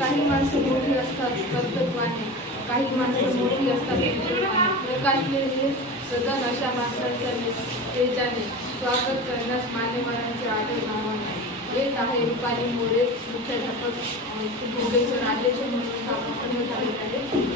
काही माणसं मोठी असतात कर्तृत्वाने, काही माणसं मोठी असतात प्रकाशलेले सदन अशा माणसांच्या तेजाने स्वागत करण्यास मान्यवरांचे आदर नावाने एक आहे रुपाली मोरे मुख्याध्यापक भुवनेश्वर राजेश म्हणून समापन झालेले आहे.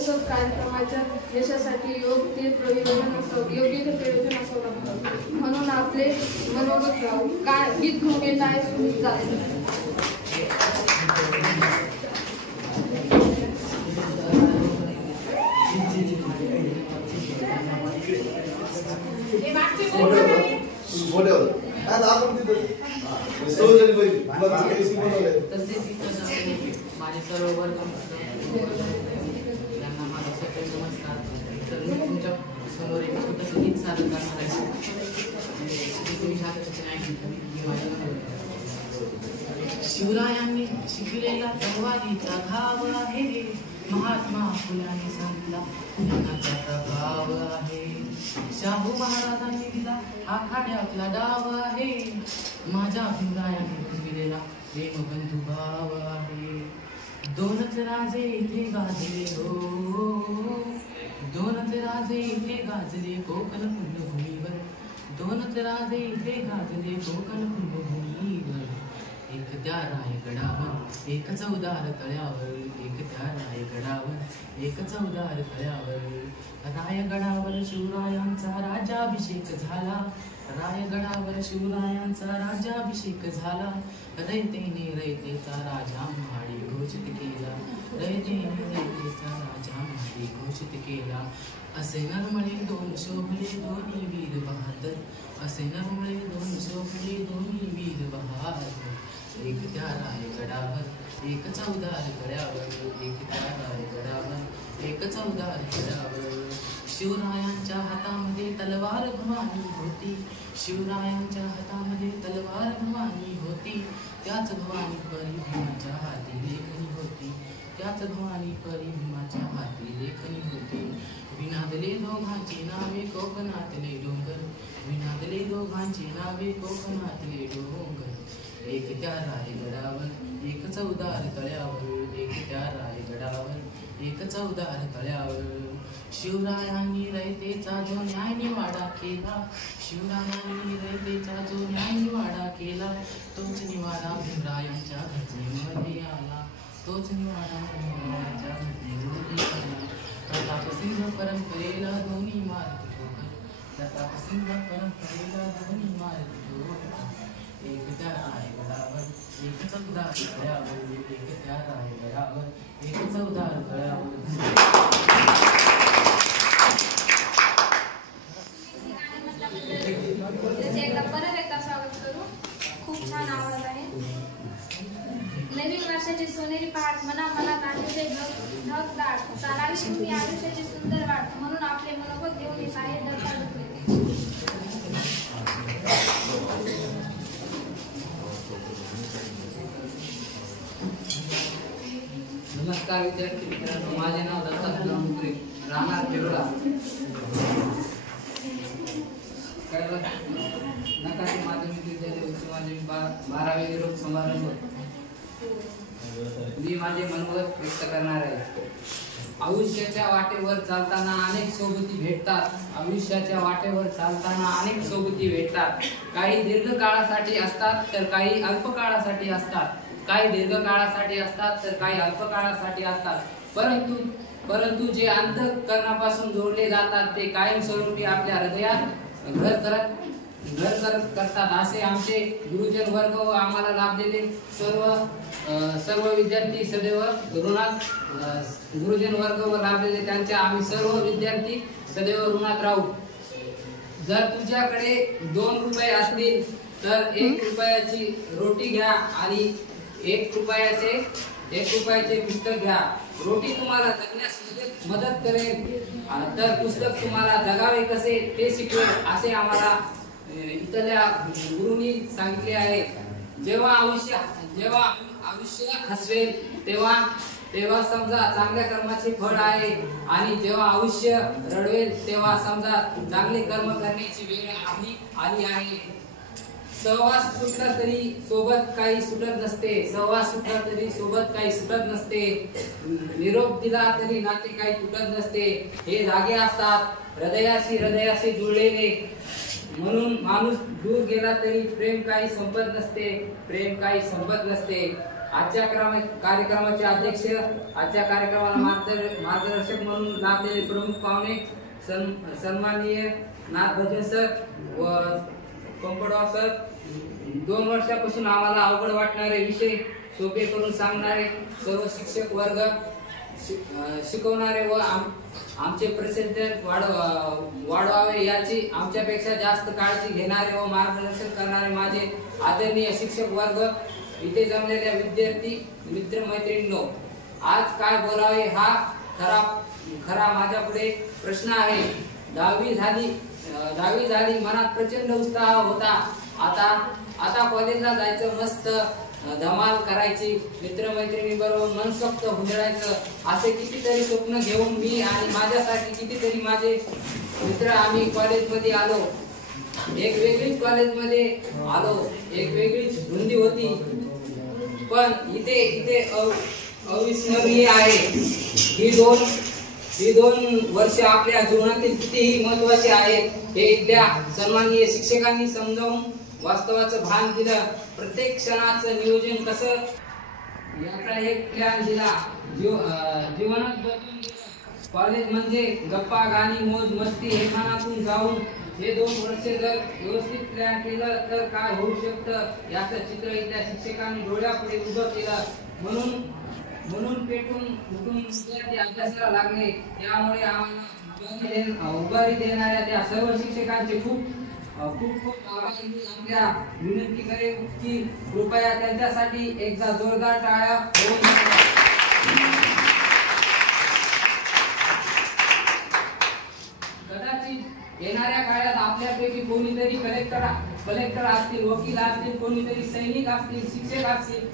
तसंच कार्यक्रमाच्या यशासाठी योग्य ते प्रयोजन असावं म्हणून आपले मनोगत राहू काय गीत घेऊन काय सुरू झाले. माझे सर्व वर्ग त्यांना माझा सगळे नमस्कार. तर मी तुमच्या समोर एक छोटंसं गीत सादर करणार आहे. शिवरायांनी शिकलेला तलवारीचा घाव आहे, महात्मा फुलांनी सांगितला ज्ञानाचा प्रभाव आहे, शाहू महाराजांनी दिला आखाड्यातला डाव आहे, माझ्या भीमरायांनी फुलविलेला प्रेमबंधू भाव आहे. दोनच राजे इथे गाजले हो, दोनच राजे इथे गाजले कोकण पुण्यभूमीवर, दोनच राजे इथे गाजले कोकण पुण्यभूमीवर. एक त्या रायगडावर एक चौदार तळ्यावर, एक त्या रायगडावर एक चौदार तळ्यावर, रायगडावर शिवरायांचा राज्याभिषेक झाला, रायगडावर शिवरायांचा राज्याभिषेक झाला, रयतेने रयतेचा राजा महाडी घोषित केला, रयतेने रयतेचा राजा महाडी घोषित केला. असे नरमळे दोन शोभले दोन्ही वीर बहादर, असे नरमळे दोन शोभले दोन्ही वीर बहादर. एक त्या रायगडावर एक चौदार तळ्यावर, एक त्या रायगडावर एक चौदार तळ्यावर. शिवरायांच्या हातामध्ये तलवार भवानी होती, शिवरायांच्या हातामध्ये तलवार भवानी होती, त्याच भवानी परी भीमाच्या हाती लेखणी होती, त्याच भवानी परी भीमाच्या हाती लेखणी होती. विनादले दोघांची नावे कोकणातले डोंगर, विनादले दोघांची नावे कोकणातले डोंगर. एक त्या रायगडावर एक चौदार तळ्यावर, एक त्या रायगडावर एक चौदार तळ्यावर. शिवरायांनी रयतेचा जो न्याय निवाडा केला, शिवरायांनी रयतेचा जो न्याय निवाडा केला, तोच निवाडा भीमरायांच्या घटनेमध्ये आला, तोच निवाडा भीमरायांच्या घटनेमध्ये आला. प्रतापसिंह परंपरेला दोन्ही मारत ठोकर, प्रतापसिंह परंपरेला दोन्ही मारत ठोकर. एक त्या रायगडावर एक चौदार तळ्यावर, एक त्या रायगडावर एक चौदार तळ्यावर. परत एकदा स्वागत करू. खूप छान आवाज आहे. नवीन वर्षाची सोनेरी पहाट मना मनात आलेले ढग दाट, चालावी तुम्ही आयुष्याची सुंदर वाट, म्हणून आपले मनोगत घेऊन येत आहे धडधड. नमस्कार विद्यार्थी मित्रांनो, माझे नाव दत्तात्रय मुकरे, राहणार केरळा. नकाशे माध्यमिक विद्यालय उच्च माध्यमिक 12वी निरोप समारंभ. मी माझे मनोगत व्यक्त करणार आहे. आयुष्याच्या वाटेवर चालताना अनेक सोबती भेटतात, आयुष्याच्या वाटेवर चालताना अनेक सोबती भेटतात. काही दीर्घकाळासाठी असतात तर काही अल्पकाळासाठी असतात, काही दीर्घकाळासाठी असतात तर काही अल्पकाळासाठी असतात. परंतु जे अंतःकरणापासून जोडले जातात ते कायमस्वरूपी आपल्या हृदयात घर करतात. असे आमचे गुरुजन वर्ग व आम्हाला लाभलेले सर्व विद्यार्थी सदैव ऋणात, गुरुजन वर्ग व लाभलेले त्यांच्या आम्ही सर्व विद्यार्थी सदैव ऋणात राहू. जर तुझ्याकडे 2 रुपये असतील तर 1 रुपयाची रोटी घ्या आणि 1 रुपयाचे पुस्तक घ्या. रोटी तुम्हाला जगण्यास मदत करेल तर पुस्तक तुम्हाला जगावे कसे ते शिकवेल, असे आम्हाला इथल्या गुरुंनी सांगितले आहे. जेव्हा आयुष्य हसवेल तेव्हा समजा चांगल्या कर्माचे फळ आहे, आणि जेव्हा आयुष्य रडवेल तेव्हा समजा चांगले कर्म करण्याची वेळ आली आहे. सहवास सुटला तरी सोबत काही सुटत नसते, सहवास सुटला तरी सोबत काही सुटत नसते, निरोप दिला तरी नाते काही तुटत नसते. हे धागे असतात हृदयाशी जुळलेले, म्हणून माणूस दूर गेला तरी प्रेम काही संपत नसते, प्रेम काही संपत नसते. आजच्या कार्यक्रमाचे अध्यक्ष, आजच्या कार्यक्रमाला मार्गदर्शक म्हणून लाभलेले प्रमुख पाहुणे सन्माननीय नाथ भजन सर व कंपडवा सर, 2 वर्षापासून आम्हाला अवघड वाटणारे विषय सोपे करून सांगणारे सर्व शिक्षक वर्ग, शिकवणारे व आमचे प्रसिद्ध वाढवावे याची आमच्यापेक्षा जास्त काळजी घेणारे व मार्गदर्शन करणारे माझे आदरणीय शिक्षक वर्ग, इथे जमलेल्या विद्यार्थी मित्र मैत्रिणींनो, आज काय बोलावे हा खरा माझ्यापुढे प्रश्न आहे. 10वी झाली, मनात प्रचंड उत्साह होता. आता कॉलेजला जायचं, मस्त धमाल करायची, मित्रमैत्रिणी बरोबर मनसोक्त हुंदडायचं, असे कितीतरी स्वप्न घेऊन मी आणि माझ्यासाठी कितीतरी माझे मित्र आम्ही कॉलेजमध्ये आलो. एक वेगळीच कॉलेजमध्ये आलो, एक वेगळीच धुंदी होती. पण इथे अविस्मरणीय आहे. ही दोन वर्ष आपल्या जीवनातील कितीही महत्वाचे आहेत हे इथल्या सन्माननीय शिक्षकांनी समजावून वास्तवाचं भान दिलं. प्रत्येक क्षणाचं नियोजन कसं याचा एक प्लॅन दिला. जीवनात बदलून गेलं. कॉलेज म्हणजे गप्पा, गाणी, मोज मस्ती हे मनातून जाऊन हे 2 वर्ष जर व्यवस्थित प्लॅन केलं तर काय होऊ शकतं याचं चित्र इथल्या शिक्षकांनी डोळ्यापुढे उभं केलं. म्हणून पेटून उठून विद्यार्थी अभ्यासाला लागले. त्यामुळे आम्हाला उभारी देणाऱ्या त्या सर्व शिक्षकांचे खूप आभार. आपल्या विनंती करेन की कृपया त्यांच्यासाठी एकदा जोरदार टाळ्या होऊन कदाचित येणाऱ्या काळात आपल्यापैकी कोणीतरी कलेक्टर असतील, वकील असतील, कोणीतरी सैनिक असतील, शिक्षक असतील,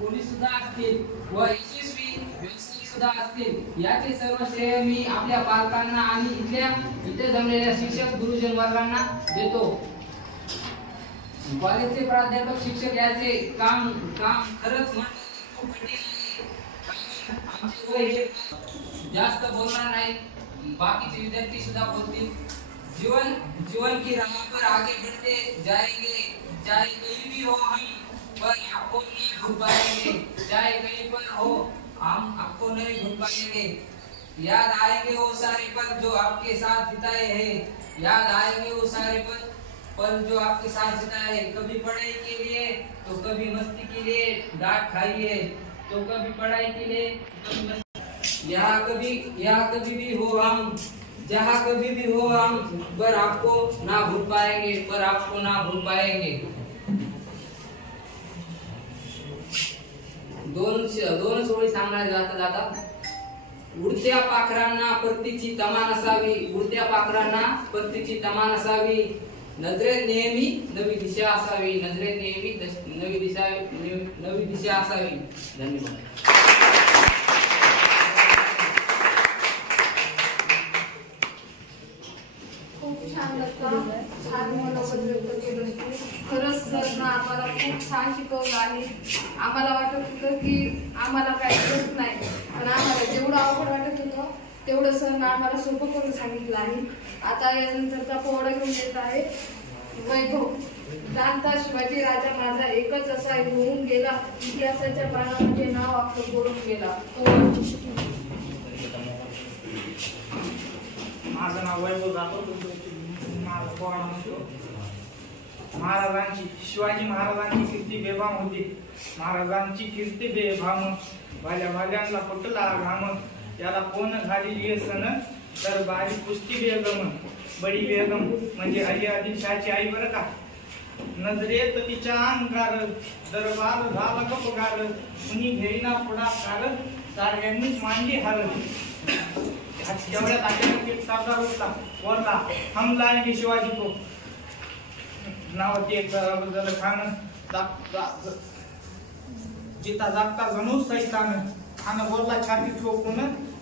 पोलीस सुद्धा असतील व यशस्वी व्यवसायिक सुद्धा असतील. याचे सर्व श्रेय मी आपल्या पालकांना आणि इथे जमलेल्या शिक्षक गुरुजन वर्गांना देतो. कॉलेजचे प्राध्यापक, शिक्षक याचे काम खरंच खूप कठीण आहे. आमचे वय हे जास्त बोलणार नाही, बाकीचे विद्यार्थी सुद्धा बोलतील. जीवन की राह पर आगे बढ़ते जाएंगे, चाहे कहीं भी हो हम पर आपको नहीं भूल पाएंगे, चाहे कहीं पर हो हम आपको नहीं भूल पाएंगे. याद आएंगे वो सारे पल जो आपके साथ बिताए हैं, याद आएंगे वो सारे पल जो आपके साथ बिताए. कभी पढ़ाई के लिए तो कभी मस्ती के लिए डांट खाइए, तो कभी पढ़ाई के लिए कभी मस्ती. यहाँ कभी भी हो हम, जहाँ कभी भी हो हम, पर आपको ना भूल पाएंगे. दोन ओळी सांगण्यात जातात. उडत्या पाखरांना परतीची तमान असावी, नजरेत नेहमी नवी दिशा असावी, धन्यवाद. छान मनोगत व्यक्त केलं. खरंच सर आम्हाला खूप छान शिकवलं आहे. आम्हाला वाटत होतं की आम्हाला काही कळत नाही, पण आम्हाला जेवढं अवघड वाटत होतं तेवढं सर आम्हाला सोपं करून सांगितलं आहे. आता यानंतरचा पोवाडा घेऊन येत आहे वैभव. जाणता शिवाजी राजा माझा एकच असा होऊन गेला, इतिहासाच्या पानामध्ये नाव आपलं जोडून गेला. माझं नाव वैभव जाधव. माझा पोवाडा म्हणतो. महाराजांची, शिवाजी महाराजांची कीर्ती बेभाम होती. महाराजांची कीर्ती बेभाम, भाल्यांना फुटला घाम. याला कोण घाली येसन तर बारी पुस्ती बेगम. बडी बेगम म्हणजे अली आदिलशाहची आई बरं का. नजरेत तिच्या अंगार दरबार झाला गपगार. कुणी घेईना पुढाकार, साऱ्यांनीच मांडली हार. तेवढ्यात अचानक एक सरदार उठला, वरला हमला आहे शिवाजी को. नावाची एक खान जिता जागता जणू सैतान. खान बोलला छाती ठोकून,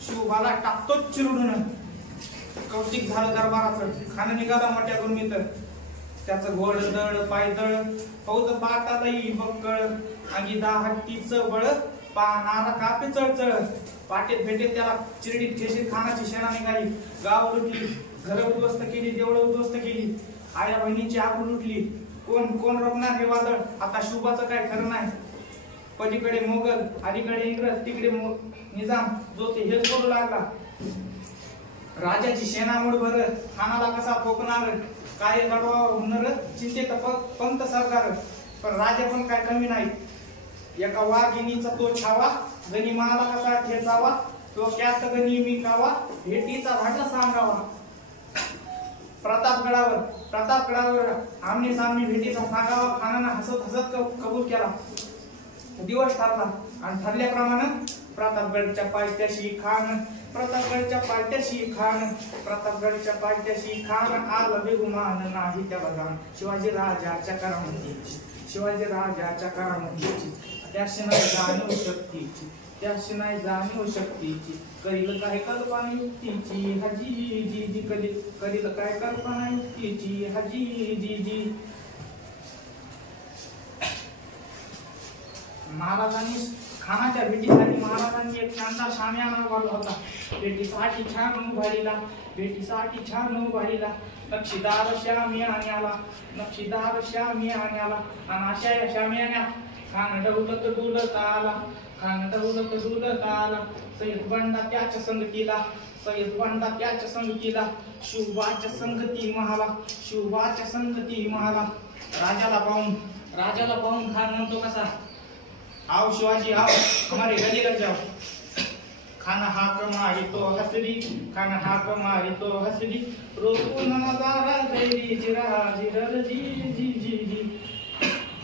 शिवबाला टाकतो चिरडून. कौतिक झालं दरबाराचं. खान निघाला मोठ्या गुरमीत. त्याचं घोड दळ पाय दळ, फौज पाटालाही बक्कळ. अंगी 10 हत्तीचं बळ, पानाला कापे चळचळ. पाटेत भेटेत त्याला चिरडीत ठेशीत खानाची सेना निघाली. गाव लुटली, घर उद्ध्वस्त केली, देवळं उद्ध्वस्त केली. आया बहिणीची आबरू लुटली. कोण रोखणार हे वादळ. आता शुभाचं काय खरं नाही. पलीकडे मोगल, अलीकडे इंग्रज, तिकडे निजाम जो ते हेच करू लागला. राजाची सेना भर खानाला कसा ठोकणार, काय लढवा होणार चिंतेत पंत सरकार. पण राजा पण काय कमी नाही. एका वाघिणीचा तो छावा, गणी मला कसा ठेचावा, तो त्यात गणी मी कावा, भेटीचा भाटा सांगावा. प्रतापगडावर आमने सामने भेटीचा सांगावा. खानानं हसत हसत कबूल केला. दिवस ठरला आणि ठरल्याप्रमाणे प्रतापगडच्या पायथ्याशी खान आला बेगुमान नाही त्याला जाण. शिवाजी राजाच्या करामतीची त्याशी नाही जाणीव शक्तीची करील काय कल्पना युक्तीची हजी करील काय कल्पना युक्तीची हजी. महाराजांनी खानाच्या भेटीसाठी महाराजांनी एक शानदार शामियाना उभारला होता. भेटीसाठी छान उभारीला नक्षीदार शामियान्याला आणि अशा या शामियान्यात खान डुलत आला. सय्यद बंडा त्याच्या संगतीला शिवबाच्या संगती महाला. राजाला पाहून खान म्हणतो कसा, आओ शिवाजी आओ, हमारे गली लग जाओ. खाना हाक मारी तो हसली रोकून नजारा जी.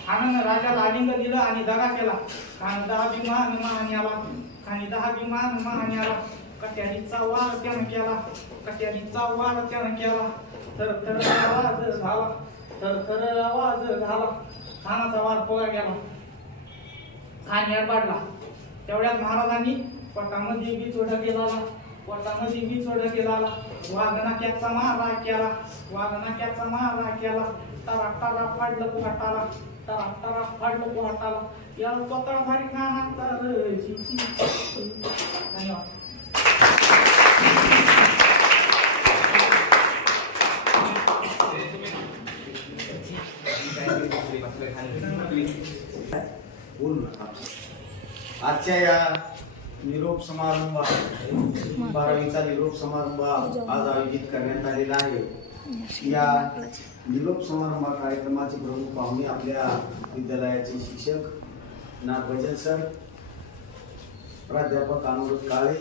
खानानं राजाला आलिंग दिलं आणि दगा केला. खान दहा विमान महान्याला कट्यारीचा वार त्यानं केला. थर आवाज झाला. खानाचा वार पोळा गेला. खान यारबाडला. तेवढ्यात महाराजांनी पोटामध्ये बिचोड केला. वाघनाक्याचा मारा केला. तरा फाडलं पोटाला. या स्वतः भारी खाना. धन्यवाद. आजच्या या निरोप समारंभ 12वीचा निरोप समारंभ आज आयोजित करण्यात आलेला आहे. या निरोप समारंभ कार्यक्रमाचे प्रमुख पाहुणे आपल्या विद्यालयाचे शिक्षक नागभजन सर, प्राध्यापक अनुरुद्ध काळे,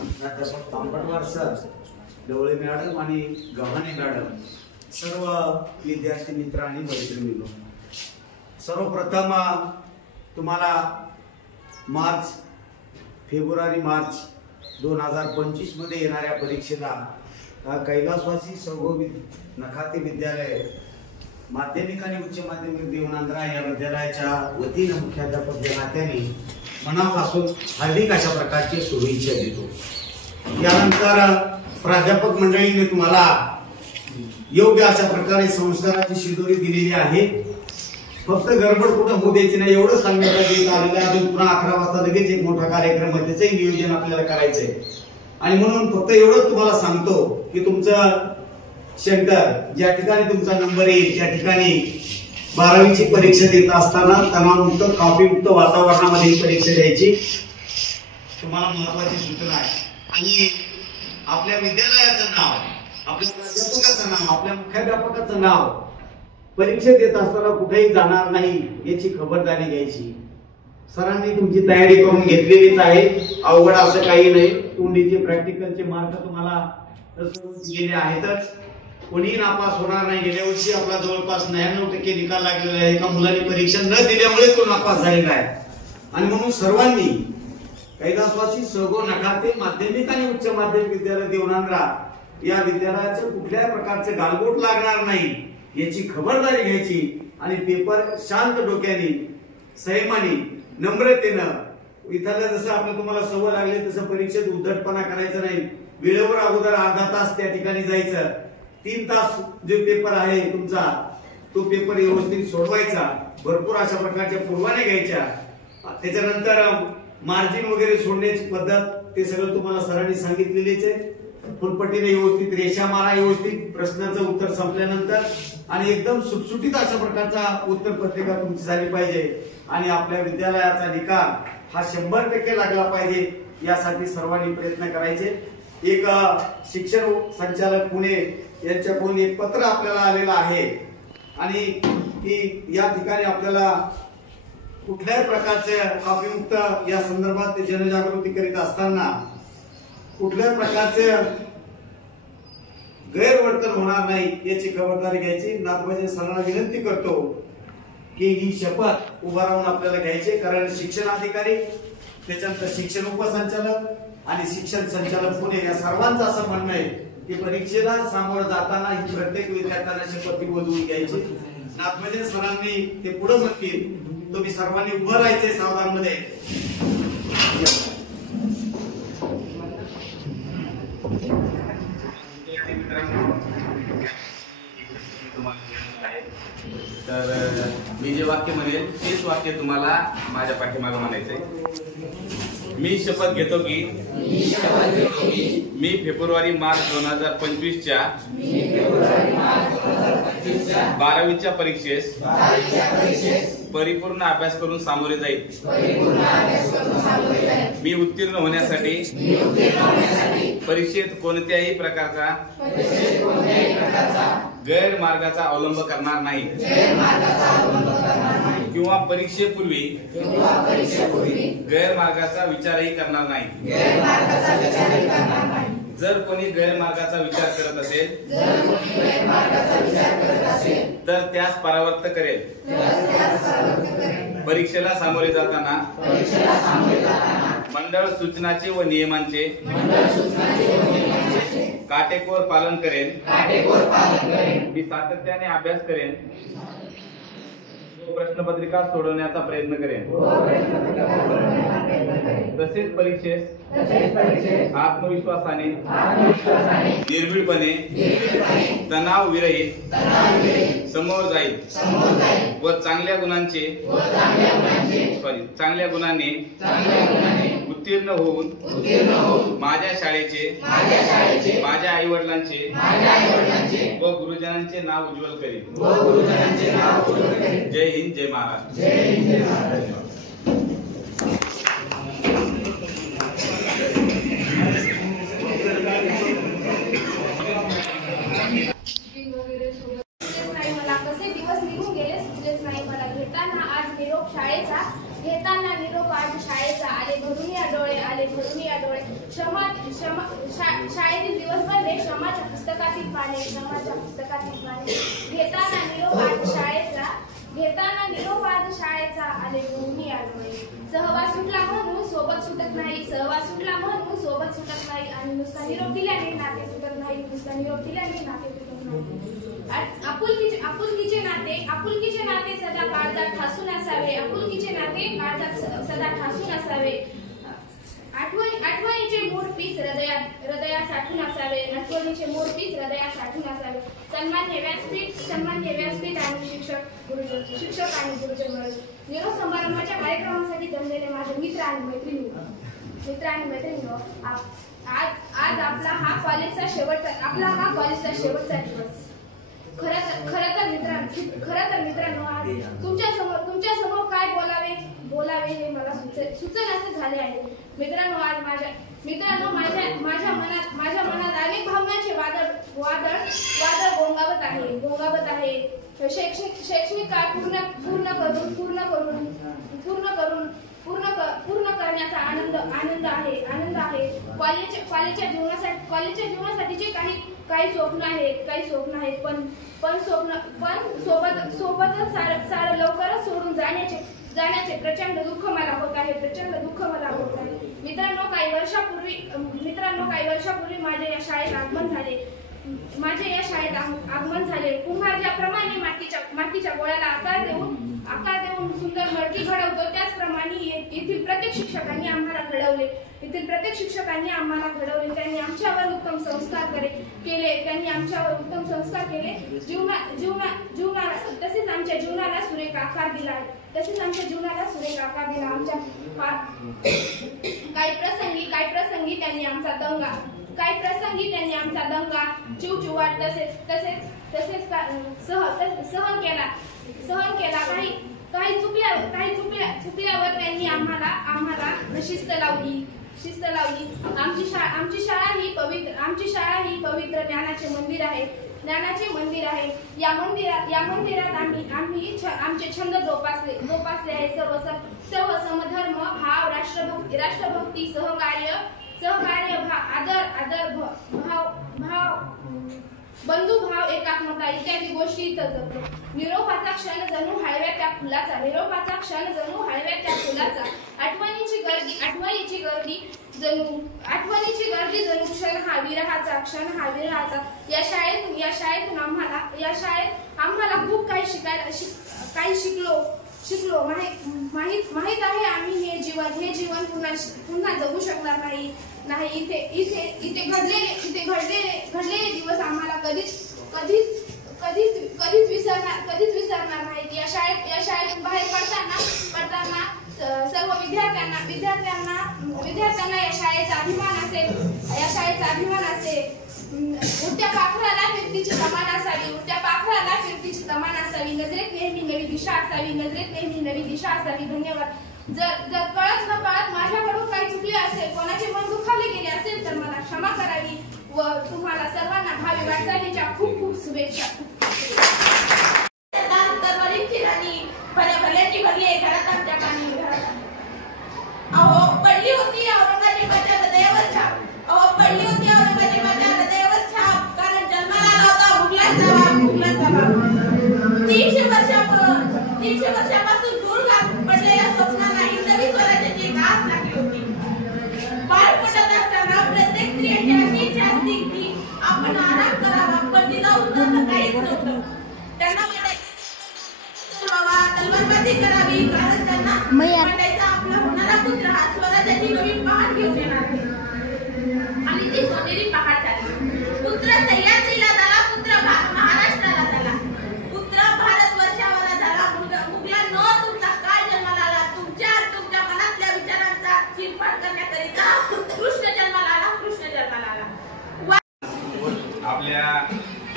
प्राध्यापक तांबटवार सर, डवळे मॅडम आणि गव्हाणे मॅडम, सर्व विद्यार्थी मित्र आणि मैत्रिणींनो, सर्वप्रथम तुम्हाला फेब्रुवारी-मार्च 2025 मध्ये येणाऱ्या परीक्षेला कैलासवासी सर्वोविद नखाते विद्यालय माध्यमिक आणि उच्च माध्यमिक देवनांद्रा या विद्यालयाच्या वतीनं मुख्याध्यापक या नात्याने मनापासून हार्दिक अशा प्रकारची शुभेच्छा देतो. यानंतर प्राध्यापक मंडळीने तुम्हाला योग्य अशा प्रकारे संस्काराची शिदोरी दिलेली आहे. फक्त गडबड कुठं होऊ द्यायची नाही एवढं सांगण्यात येत आलेलं आहे. अजून पुन्हा 11 वाजता लगेच एक मोठा कार्यक्रम आहे, त्याचंही नियोजन आपल्याला करायचंय. आणि म्हणून फक्त एवढंच तुम्हाला सांगतो की तुमचं सेंटर ज्या ठिकाणी तुमचा नंबर येईल त्या ठिकाणी 12वीची परीक्षा देत असताना तणावमुक्त कॉपीमुक्त वातावरणामध्ये ही परीक्षा द्यायची तुम्हाला महत्वाची सूचना आहे. आणि आपल्या विद्यालयाचं नाव, आपल्या प्राध्यापकाचं नाव, आपल्या मुख्याध्यापकाचं नाव परीक्षेत देत असताना कुठेही जाणार नाही याची खबरदारी घ्यायची. सरांनी तुमची तयारी करून घेतलेलीच आहे, अवघड असं काही नाही. तोंडीचे प्रॅक्टिकलचे मार्क तुम्हाला दिलेले आहेतच, कोणीही नापास होणार नाही. गेल्या वर्षी आपला जवळपास 99% निकाल लागलेला आहे. एका मुलाने परीक्षा न दिल्यामुळे तो नापास झालेला आहे. आणि म्हणून सर्वांनी कैलासवासी सर्व नखाते माध्यमिक आणि उच्च माध्यमिक विद्यालय देवनांद्रा या विद्यालयाचं कुठल्याही प्रकारचं गालबोट लागणार नाही याची खबरदारी घ्यायची. आणि पेपर शांत डोक्याने, संयमाने, नम्रतेनं इथल्या जसं आपलं तुम्हाला सवय लागली तसं परीक्षेत उद्धटपणा करायचा नाही. वेळेवर अगोदर अर्धा तास त्या ठिकाणी जायचं. 3 तास जो पेपर आहे तुमचा तो पेपर व्यवस्थित सोडवायचा. भरपूर अशा प्रकारच्या पूर्वाने घ्यायच्या. त्याच्यानंतर मार्जिन वगैरे सोडण्याची पद्धत ते सगळं तुम्हाला सरांनी सांगितलेलीच आहे. फुलपट्टीने व्यवस्थित रेषा मारा, व्यवस्थित प्रश्नाचं उत्तर संपल्यानंतर, आणि एकदम सुटसुटीत अशा प्रकारचा उत्तर पत्रिका तुमची झाली पाहिजे आणि आपल्या विद्यालयाचा निकाल हा 100% लागला पाहिजे, यासाठी सर्वांनी प्रयत्न करायचे. एक शिक्षण संचालक पुणे यांच्याकडून एक पत्र आपल्याला आलेलं आहे आणि की या ठिकाणी आपल्याला कुठल्याही प्रकारचे कॉपीमुक्त या संदर्भात जनजागृती करीत असताना कुठल्याही प्रकारचे गैरवर्तन होणार नाही याची खबरदारी घ्यायची. नाथबाजी सरांना विनंती करतो की ही शपथ उभा राहून आपल्याला घ्यायची, कारण शिक्षणाधिकारी, त्याच्यानंतर शिक्षण उपसंचालक आणि शिक्षण संचालक पुणे या सर्वांचं असं म्हणणं आहे की परीक्षेला सामोरं जाताना ही प्रत्येक विद्यार्थ्यांना शपथविधी घ्यायची. नाथबाजी सरांनी ते पुढे म्हणतील, तुम्ही सर्वांनी उभं राहायचे सावधान मध्ये. तर मी जे वाक्य म्हणेल तेच वाक्य तुम्हाला माझ्या पाठीमागे म्हणायचंय. मी शपथ घेतो की मी फेब्रुवारी-मार्च 2025च्या 12वीच्या परीक्षेस परिपूर्ण अभ्यास करून सामोरे जाईल. मी उत्तीर्ण होण्यासाठी परीक्षेत कोणत्याही प्रकारचा गैरमार्गाचा अवलंब करणार नाही किंवा परीक्षेपूर्वी गैरमार्गाचा विचारही करणार नाही. जर कोणी गैरमार्गाचा विचार करत असेल तर त्यास परावर्त करेल. परीक्षेला सामोरे जाताना मंडळ सूचनाचे व नियमांचे काटेकोर पालन करेन. मी सातत्याने अभ्यास करेन. प्रश्नपत्रिका सोडवण्याचा प्रयत्न करेन. तसेच परीक्षेस आत्मविश्वासाने निर्भीडपणे तणाव विरहित समोर जाईल व चांगल्या गुणांनी उत्तीर्ण होऊन माझ्या शाळेचे माझ्या आई वडिलांचे व गुरुजनांचे नाव उज्ज्वल करेन. जय हिंद, जय महाराष्ट्र. मला कसे दिवस निघून गेले सुचलेच नाही मला. घेताना निरोप आज शाळेचा. आले भरून या डोळे, आले भरून या डोळे. शाळेतील दिवस भरले क्षमाच्या पुस्तकातील पाने, क्षमाच्या पुस्तकातील पाने. घेताना निरोप आज शाळेचा, घेताना निरोप आज शाळेचा. आले भरून या डोळे. सहवास सुटला म्हणून सोबत सुटत नाही, सहवास सुटला म्हणून सोबत सुटत नाही. आणि नुसता निरोप दिल्याने नाते सुटत नाही, नुसता निरोप दिल्याने नाते सुटत नाही. आपुलकीचे नाते सदा काळजात ठासून असावे. आपुलकीचे नाते काळजात सदा ठासून असावे. आठवणीचे मोरपीस हृदयात साठून असावे. आठवणीचे मोरपीस हृदयात साठून असावे. सन्मान्य व्यासपीठ आणि शिक्षक आणि गुरुजन वर्ग. निरोप समारंभाच्या कार्यक्रमासाठी जमलेले माझे मित्र आणि मैत्रिणी आज आपला हा कॉलेजचा शेवटचा दिवस. खरं तर मित्रांनो आज तुमच्या समोर काय बोलावे हे मला सुचनासे झाले आहे. मित्रांनो माझ्या मनात अनेक भावनांचे वादळ गोंगावत आहे. शैक्षणिक काळ पूर्ण करण्याचा आनंद आहे. कॉलेजच्या जीवनासाठीचे काही स्वप्न आहेत पण सोबतच सारं लवकरच सोडून जाण्याचे प्रचंड दुःख मला होत आहे. मित्रांनो काही वर्षापूर्वी माझ्या या शाळेत आगमन झाले. कुंभार ज्याप्रमाणे मातीच्या गोळ्याला आकार देऊन सुंदर मडकी घडवतो, त्याचप्रमाणे येथील प्रत्येक शिक्षकांनी आम्हाला घडवले. त्यांनी आमच्यावर उत्तम संस्कार केले. तसेच आमच्या जीवनाला सुरेख आकार दिला. आमच्या काही प्रसंगी त्यांनी आमचा काही प्रसंगी त्यांनी आमचा दंगा चिवचिवाट तसेच सहन केला. काही चुकल्यावर त्यांनी आम्हाला शिस्त लावली. आमची शाळा ही पवित्र ज्ञानाचे मंदिर आहे. या मंदिरात आम्ही आमचे छंद जोपासले आहे. सर्व समधर्म भाव, राष्ट्रभक्ती, सहकार्य आदर भाव, बंधुभाव, एकात्मता इत्यादी गोष्टी इथं जपतो. निरोपाचा क्षण जणू हळव्या त्या फुलाचा. आठवणीची गर्दी जणू क्षण हा विरहाचा. या शाळेत आम्हाला खूप काही शिकलो. माहित आहे आम्ही हे जीवन पुन्हा जगू शकणार नाही. इथे घडलेले दिवस आम्हाला कधीच विसरणार नाहीत. या शाळेतून बाहेर पडताना सर्व विद्यार्थ्यांना या शाळेचा अभिमान असेल. उडत्या पाखराला फिरतीची तमान असावी. नजरेत नेहमी नवी दिशा असावी. धन्यवाद. जर कळत नकळत माझ्याकडून काही चुकले असेल, कोणाचे मन दुखावले गेले असेल तर मला क्षमा करावी व तुम्हाला सर्वांना भावी वाटचालीच्या खूप खूप शुभेच्छा. पडली होती औरंगजेबाच्या हृदयावर छाप. कारण जन्माला आला होता मुघलांचा बाप. 300 वर्षापासून दूर पडलेल्या स्वप्नांना हिंदवी स्वराज्याची घास लागली होती. बाळ पोटात असताना प्रत्येक स्त्रियांची अशी इच्छा असते की आपण आराम करावा, पण तिला उत्तर काहीच नव्हतं. त्यांना तलवारबाजी करावी, कारण त्यांना वाटायचा आपला होणारा पुत्र हा स्वराज्याची नवीन पहाट घेऊन येणार आहे. आणि ती सोनेरी पहाट झाली. पुत्र सह्याद्रीला झाला, पुत्र महाराष्ट्राला झाला, पुत्र भारतवर्षाला झाला. मुघला न तुमचा काय जन्माला आला, तुमच्या मनातल्या विचारांचा चिरफाड करण्याकरिता कृष्ण जन्माला आला. आपल्या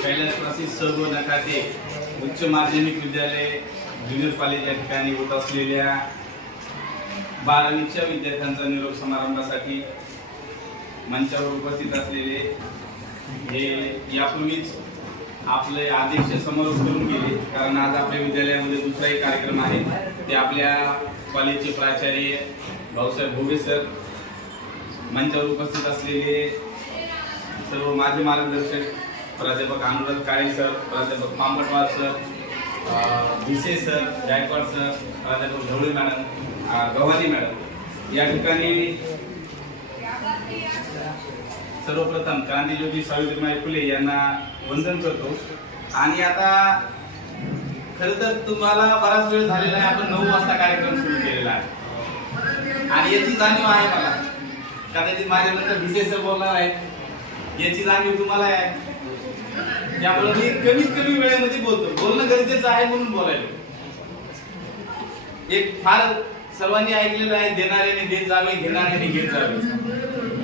कैलासवासी सर्व नकाते उच्च माध्यमिक विद्यालय ज्युनियर कॉलेज या ठिकाणी होत असलेल्या 12वीच्या विद्यार्थ्यांचा निरोप समारंभासाठी मंचावर उपस्थित असलेले हे यापूर्वीच आपले अध्यक्ष समोर करून गेले. कारण आज आपल्या विद्यालयामध्ये दुसराही कार्यक्रम आहे. ते आपल्या कॉलेजचे प्राचार्य भाऊसाहेब भोगे सर, मंचावर उपस्थित असलेले सर्व माझे मार्गदर्शक प्राध्यापक अनुराध काळे सर, प्राध्यापक Pampatwar sir, Bhise sir, Gaikwad sir, प्राध्यापक ढवळे मॅडम, गव्हाणी मॅडम, या ठिकाणी सर्वप्रथम क्रांतिज्योती सावित्रीबाई फुले यांना वंदन करतो. आणि आता खर तर तुम्हाला बराच वेळ झालेला आहे. आपण 9 वाजता कार्यक्रम सुरू केलेला आहे आणि याची जाणीव आहे मला. कदाचित माझ्यानंतर भिसे सर बोलणार आहेत, याची जाणीव तुम्हाला आहे. त्यामुळे मी कमीत कमी वेळेमध्ये बोलणं गरजेचं आहे म्हणून बोलायला. एक फार सर्वांनी ऐकलेलं आहे, देणाऱ्याने देत जावे, घेणाऱ्याने घेत जावे.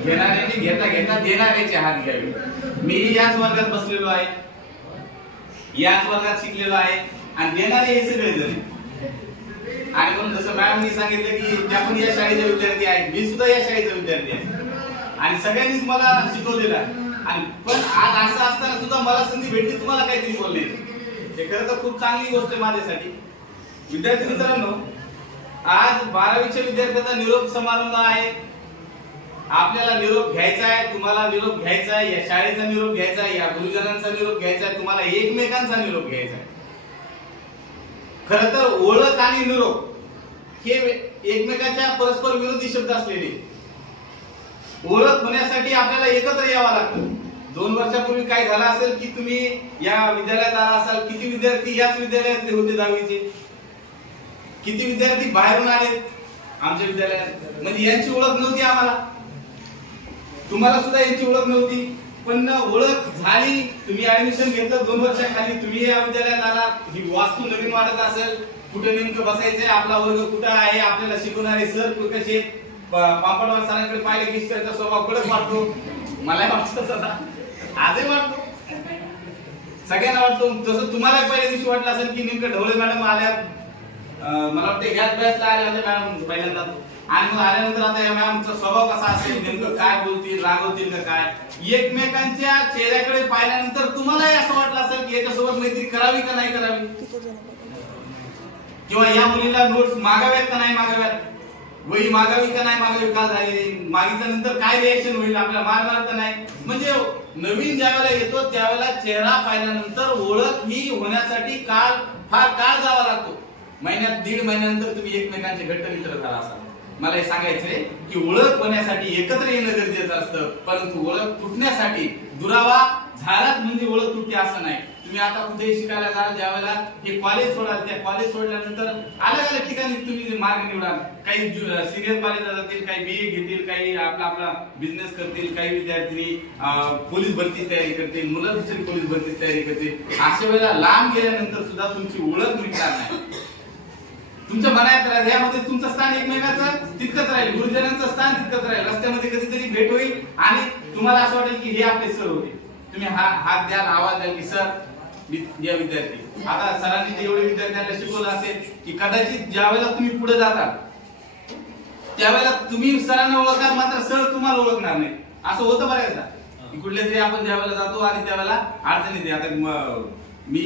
घेणाऱ्याने घेता घेता देणाऱ्याचे हात घ्यावे. मीही याच वर्गात बसलेलो आहे, याच वर्गात शिकलेलो आहे आणि देणारे हे सगळे जण. आणि म्हणून जसं मॅडमनी सांगितलं की त्या पण या शाळेचे विद्यार्थी आहेत, मी सुद्धा या शाळेचा विद्यार्थी आहे आणि सगळ्यांनीच मला शिकवलेलं आहे. आणि पण आज असं असताना सुद्धा मला संधी भेटली तुम्हाला काहीतरी बोलण्याची. हे खरं तर खूप चांगली गोष्ट आहे माझ्यासाठी. विद्यार्थी मित्रांनो, आज 12वीच्या विद्यार्थ्यांचा निरोप समारंभ आहे. आपल्याला निरोप घ्यायचा आहे, तुम्हाला निरोप घ्यायचा आहे, या शाळेचा निरोप घ्यायचा आहे, या गुरुजनांचा निरोप घ्यायचा आहे, तुम्हाला एकमेकांचा निरोप घ्यायचा आहे. खरं तर ओळख आणि निरोप हे एकमेकांच्या परस्पर विरोधी शब्द असलेले. ओळख होण्यासाठी आपल्याला एकत्र यावं लागतं. 2 वर्षापूर्वी काय झालं असेल की तुम्ही या विद्यालयात आला असाल, किती विद्यार्थी याच विद्यालयातले होते 10वीचे, किती विद्यार्थी बाहेरून आले आमच्या विद्यालयात. म्हणजे यांची ओळख नव्हती आम्हाला, तुम्हाला सुद्धा यांची ओळख नव्हती. पण ओळख झाली, तुम्ही ऍडमिशन घेतलं 2 वर्षाखाली, तुम्ही या विद्यालयात आला, ही वास्तू नवीन वाटत असेल, कुठे नेमकं बसायचंय, आपला वर्ग कुठं आहे, आपल्याला शिकवणारे सर कसे. पापडवार सरांकडे पाहिलं की त्याचा स्वभाव कडक वाटतो. मला वाटतं तसं, आजही वाटतो, सगळ्यांना वाटतो. तसं तुम्हाला पहिल्या दिवशी वाटलं असेल की नेमकं ढवळे मॅडम आल्या, मला वाटतं ह्याच बॅचला आल्या होत्या मॅडम पहिल्यांदा, आणि मग आल्यानंतर आता या मॅमचा स्वभाव कसा असेल, नेमकं काय बोलतील, रागवतील का काय, एकमेकांच्या चेहऱ्याकडे पाहिल्यानंतर तुम्हालाही असं वाटलं असेल की याच्यासोबत मैत्री करावी का नाही करावी, किंवा या मुलीला नोट्स मागाव्यात का नाही मागाव्यात, वही मागावी का नाही मागावी, का झाली, मागितल्यानंतर काय रिएक्शन होईल, आपल्याला मारणार तर नाही. म्हणजे नवीन ज्यावेळेला येतो त्यावेळेला चेहरा पाहिल्यानंतर ओळख ही होण्यासाठी फार काळ जावा लागतो. महिन्यात 1.5 महिन्यानंतर तुम्ही एकमेकांचे घट्ट मित्र झाला असाल. मला हे सांगायचंय की ओळख होण्यासाठी एकत्र येणं गरजेचं असतं, परंतु ओळख तुटण्यासाठी दुरावा झालाच म्हणजे ओळख तुटते असं नाही. तुम्ही आता कुठे शिकायला जाल, ज्यावेळेला हे कॉलेज सोडाल, त्या कॉलेज सोडल्यानंतर अलग अलग ठिकाणी तुम्ही मार्ग निवडाल. काही सिनियर कॉलेजला जातील, काही BA घेतील, काही आपला बिझनेस करतील, काही विद्यार्थी पोलीस भरती तयारी करतील, मुलं दुसरी पोलीस भरती तयारी करतील. अशा वेळेला लांब गेल्यानंतर सुद्धा तुमची ओळख मिळणार नाही. तुमच्या मनात राहील, यामध्ये तुमचं स्थान एकमेकाचं तितकंच राहील, गुरुजनांचं स्थान तितकंच राहील. रस्त्यामध्ये कधीतरी भेट होईल आणि तुम्हाला असं वाटेल की हे आपले सर होते. तुम्ही हात द्याल, आवाज द्याल की सर, या विद्यार्थी. आता सरांनी एवढे विद्यार्थ्यांना शिकवलं असेल की कदाचित ज्या वेळेला तुम्ही पुढे जाता त्यावेळेला तुम्ही सरांना ओळखणार, मात्र सर तुम्हाला ओळखणार नाही. असं होतं बऱ्याचदा की कुठल्या तरी आपण ज्या वेळेला जातो आणि त्यावेळेला अडचण येते. आता मी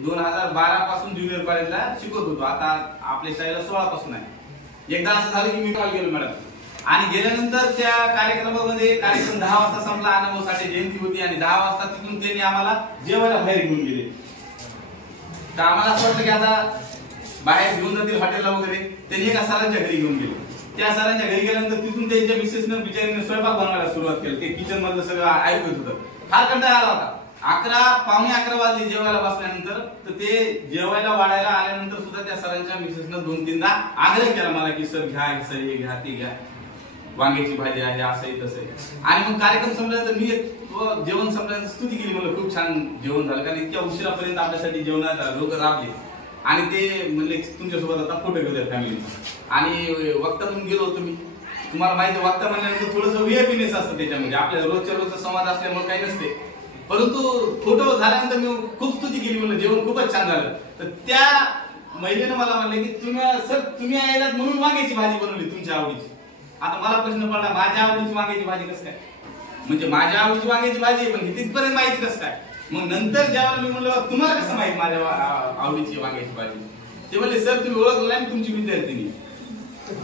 2012 पासून ज्युनियर कॉलेजला शिकवत होतो, आता आपल्या शाळेला 16 पासून आहे. एकदा असं झालं की मी कॉल गेलो मॅडम, आणि गेल्यानंतर त्या कार्यक्रमामध्ये कार्यक्रम 10 वाजता संपला, अनुभव साठे जयंती होती, आणि 10 वाजता तिथून त्यांनी आम्हाला जेवायला बाहेर घेऊन गेले. तर आम्हाला असं वाटलं की आता बाहेर घेऊन जातील हॉटेलला वगैरे. त्यांनी एका सरांच्या घरी घेऊन गेले. त्या सरांच्या घरी गेल्यानंतर तिथून त्यांच्या मिसेसनं बिचारीने स्वयंपाक बनवायला सुरुवात केली. ते किचन मधलं सगळं ऐकत होतं. फार कंटाळा आला होता. 11-11 वाजले जेवायला बसल्यानंतर. तर ते जेवायला वाढायला आल्यानंतर सुद्धा त्या सरांच्या मिसेसनं 2-3दा आग्रह केला मला की सर घ्या, सर हे घ्या, ते घ्या, वांग्याची भाजी आहे, असंही तसंही. आणि मग कार्यक्रम संपल्यानंतर मी जेवण संपल्यानंतर स्तुती केली, मला खूप छान जेवण झालं, कारण इतक्या उशिरापर्यंत आपल्यासाठी जेवणात लोक राबले. आणि ते म्हणले तुमच्यासोबत आता फोटो घेऊया फॅमिलीचा. आणि वक्तातून गेलो होतो मी. तुम्हाला माहिती आहे वक्ता म्हणल्यानंतर थोडंसं व्हीआयपीनेस असतं त्याच्यामध्ये, आपल्या रोजचा संवाद असल्यामुळे काही नसते. परंतु फोटो झाल्यानंतर मी खूप स्तुती केली, म्हणलं जेवण खूपच छान झालं. तर त्या महिलेनं मला म्हणले की तुम्ही यायला म्हणून वांग्याची भाजी बनवली तुमच्या आवडीची. आता मला प्रश्न पडला, माझ्या आवडीची वांग्याची भाजी कसं काय, म्हणजे माझ्या आवडीची वांग्याची भाजी पण तिथपर्यंत माहिती कसं काय. मग नंतर ज्यावेळेला मी म्हणलं तुम्हाला कसं माहिती माझ्या आवडीची वांग्याची भाजी, ते म्हणले सर तुम्ही ओळखलं नाही तुमची विद्यार्थिनी.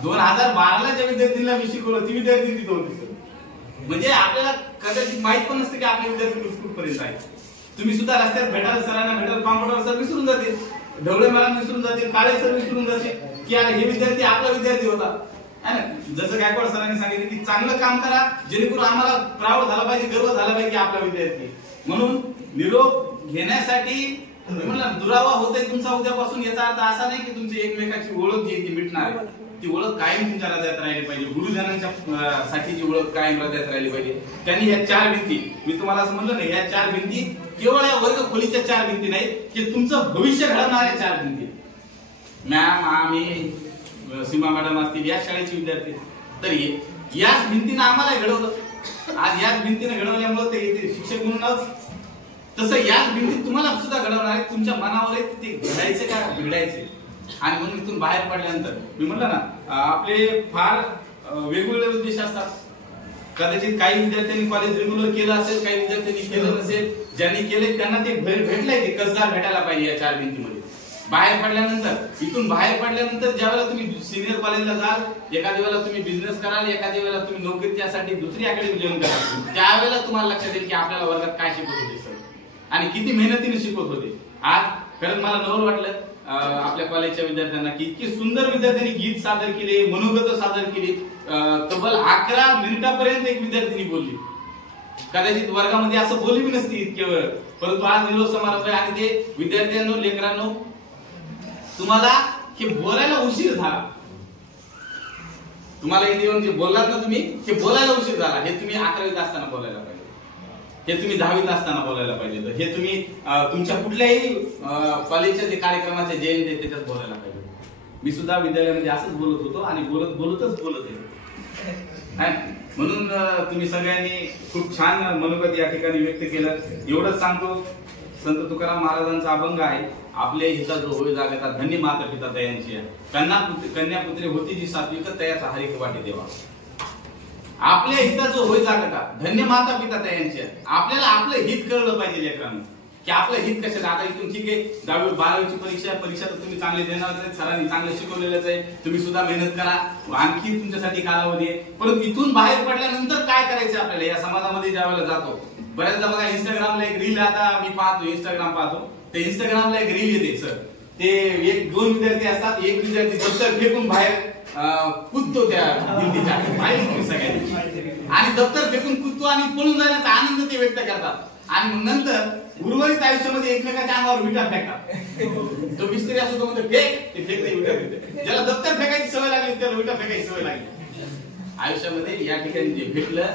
2012ला ज्या विद्यार्थीला मी शिकवलं ती विद्यार्थी तिथं होती सर. म्हणजे आपल्याला कदाचित माहित पण नसतं की आपले विद्यार्थी कुठपर्यंत आहेत. तुम्ही सुद्धा रस्त्यात भेटाल, सरांना भेटाल, कॉम्प्युटर सर विसरून जातील, ढवळे मॅडम विसरून जातील, काळे सर विसरून जातील की अरे हे विद्यार्थी आपला विद्यार्थी होता. जसं गायकवाड सरांनी सांगितलं की चांगलं काम करा जेणेकरून आम्हाला प्राऊड झाला पाहिजे, गर्व झाला पाहिजे की आपला विद्यार्थी. म्हणून निरोप घेण्यासाठी म्हणलं दुरावा होतोय तुमचा उद्यापासून, याचा अर्थ असा नाही की तुमची एकमेकाची ओळख जी ती मिटणार. ती ओळख कायम तुमच्या हृदयात राहिली पाहिजे. गुरुजनांच्या साठीची ओळख कायम हृदयात राहिली पाहिजे. त्यांनी ह्या 4 भिंती, मी तुम्हाला असं म्हणलं नाही, ह्या 4 भिंती केवळ या वर्ग खोलीच्या 4 भिंती नाही, की तुमचं भविष्य घडवणाऱ्या 4 भिंती. मॅम, आम्ही, सीमा मॅडम असतील, या शाळेचे विद्यार्थी, तर याच भिंतीनं आम्हाला घडवलं. आज याच भिंतीनं घडवल्यामुळे ते शिक्षक म्हणून आहोत. तसं याच भिंती तुम्हाला सुद्धा घडवणार आहे. तुमच्या मनावर आहे ते घडायचे का बिघडायचे. आणि म्हणून इथून बाहेर पडल्यानंतर मी म्हटलं ना, आपले फार वेगवेगळे उद्देश असतात. कदाचित काही विद्यार्थ्यांनी कॉलेज रेग्युलर केलं असेल, काही विद्यार्थ्यांनी केलं नसेल. ज्यांनी केले त्यांना ते भेटलंय, ते कसदार भेटायला पाहिजे या 4 भिंतीमध्ये. बाहेर पडल्यानंतर, इथून बाहेर पडल्यानंतर ज्या वेळेला तुम्ही सिनियर कॉलेजला जाल, एखाद्या वेळेला तुम्ही बिझनेस कराल, एखाद्या वेळेला तुम्ही नोकरीच्यासाठी दुसरी अकॅडमी जॉईन कराल, त्यावेळेला तुम्हाला लक्षात येईल की आपल्याला वर्गात काय शिकवत होते सर आणि किती मेहनतीने शिकवत होते. आज खरंच मला नवल वाटलं आपल्या कॉलेजच्या विद्यार्थ्यांना की इतकी सुंदर विद्यार्थ्यांनी गीत सादर केले, मनोगत सादर केली. तब्बल 11 मिनिटापर्यंत एक विद्यार्थिनी बोलली. कदाचित वर्गामध्ये असं बोलली बी नसती इतके वेळ, परंतु आज निरोप समारंभ आहे आणि ते विद्यार्थ्यांनो, लेकरांनो, तुम्हाला हे बोलायला उशीर झाला, तुम्हाला इथे येऊन जे बोललात ना तुम्ही, हे बोलायला उशीर झाला. हे तुम्ही 11वीत असताना बोलायला पाहिजे, हे तुम्ही 10वीत असताना बोलायला पाहिजे, हे तुम्ही तुमच्या कुठल्याही कॉलेजच्या जे कार्यक्रमाचे जयंती त्याच्यात बोलायला पाहिजे. मी सुद्धा विद्यालयामध्ये असंच बोलत होतो आणि बोलतच आहे. म्हणून तुम्ही सगळ्यांनी खूप छान मनोगत या ठिकाणी व्यक्त केलं. एवढंच सांगतो, संत तुकाराम महाराजांचा अभंग आहे, आपल्या हिता जो होय जागता धन्य माता पिता तयांची कन्यापुत्री होती जी सात्विक तयाचा हरिक वाटे देवा. आपल्या हिता जो होय जागता धन्य माता पिता तयांची. आपल्याला आपलं हित कळलं पाहिजे लेकरांना, की आपलं हित कशाला. आता इथून ठीक आहे 10वी 12वीची परीक्षा तर तुम्ही चांगले देणार आहे, सरांनी चांगलं शिकवलेलंच आहे, तुम्ही सुद्धा मेहनत करा, आणखी तुमच्यासाठी कालावधी आहे. परंतु इथून बाहेर पडल्यानंतर काय करायचं आपल्याला या समाजामध्ये ज्यावेळेला जातो. बऱ्याचदा बघा इंस्टाग्रामला एक रील, आता मी पाहतो इंस्टाग्राम पाहतो, ते इंस्टाग्रामला एक रील येते सर, ते एक 2 विद्यार्थी असतात, एक विद्यार्थी दप्तर फेकून बाहेर कुदतो त्या भिंतीच्या, पाहिजे तुम्ही सगळ्यांनी, आणि दप्तर फेकून कुदतो आणि पळून जाण्याचा आनंद ते व्यक्त करतात. आणि मग नंतर उर्वरित आयुष्यामध्ये एकमेकाच्या अंगावर विटा फेकतात. तो मिस्त्री असतो तो म्हणतो फेक, ते फेकते विटा फेकते. ज्याला दप्तर फेकायची सवय लागली त्याला विटा फेकायची सवय लागली. आयुष्यामध्ये या ठिकाणी जे भेटलं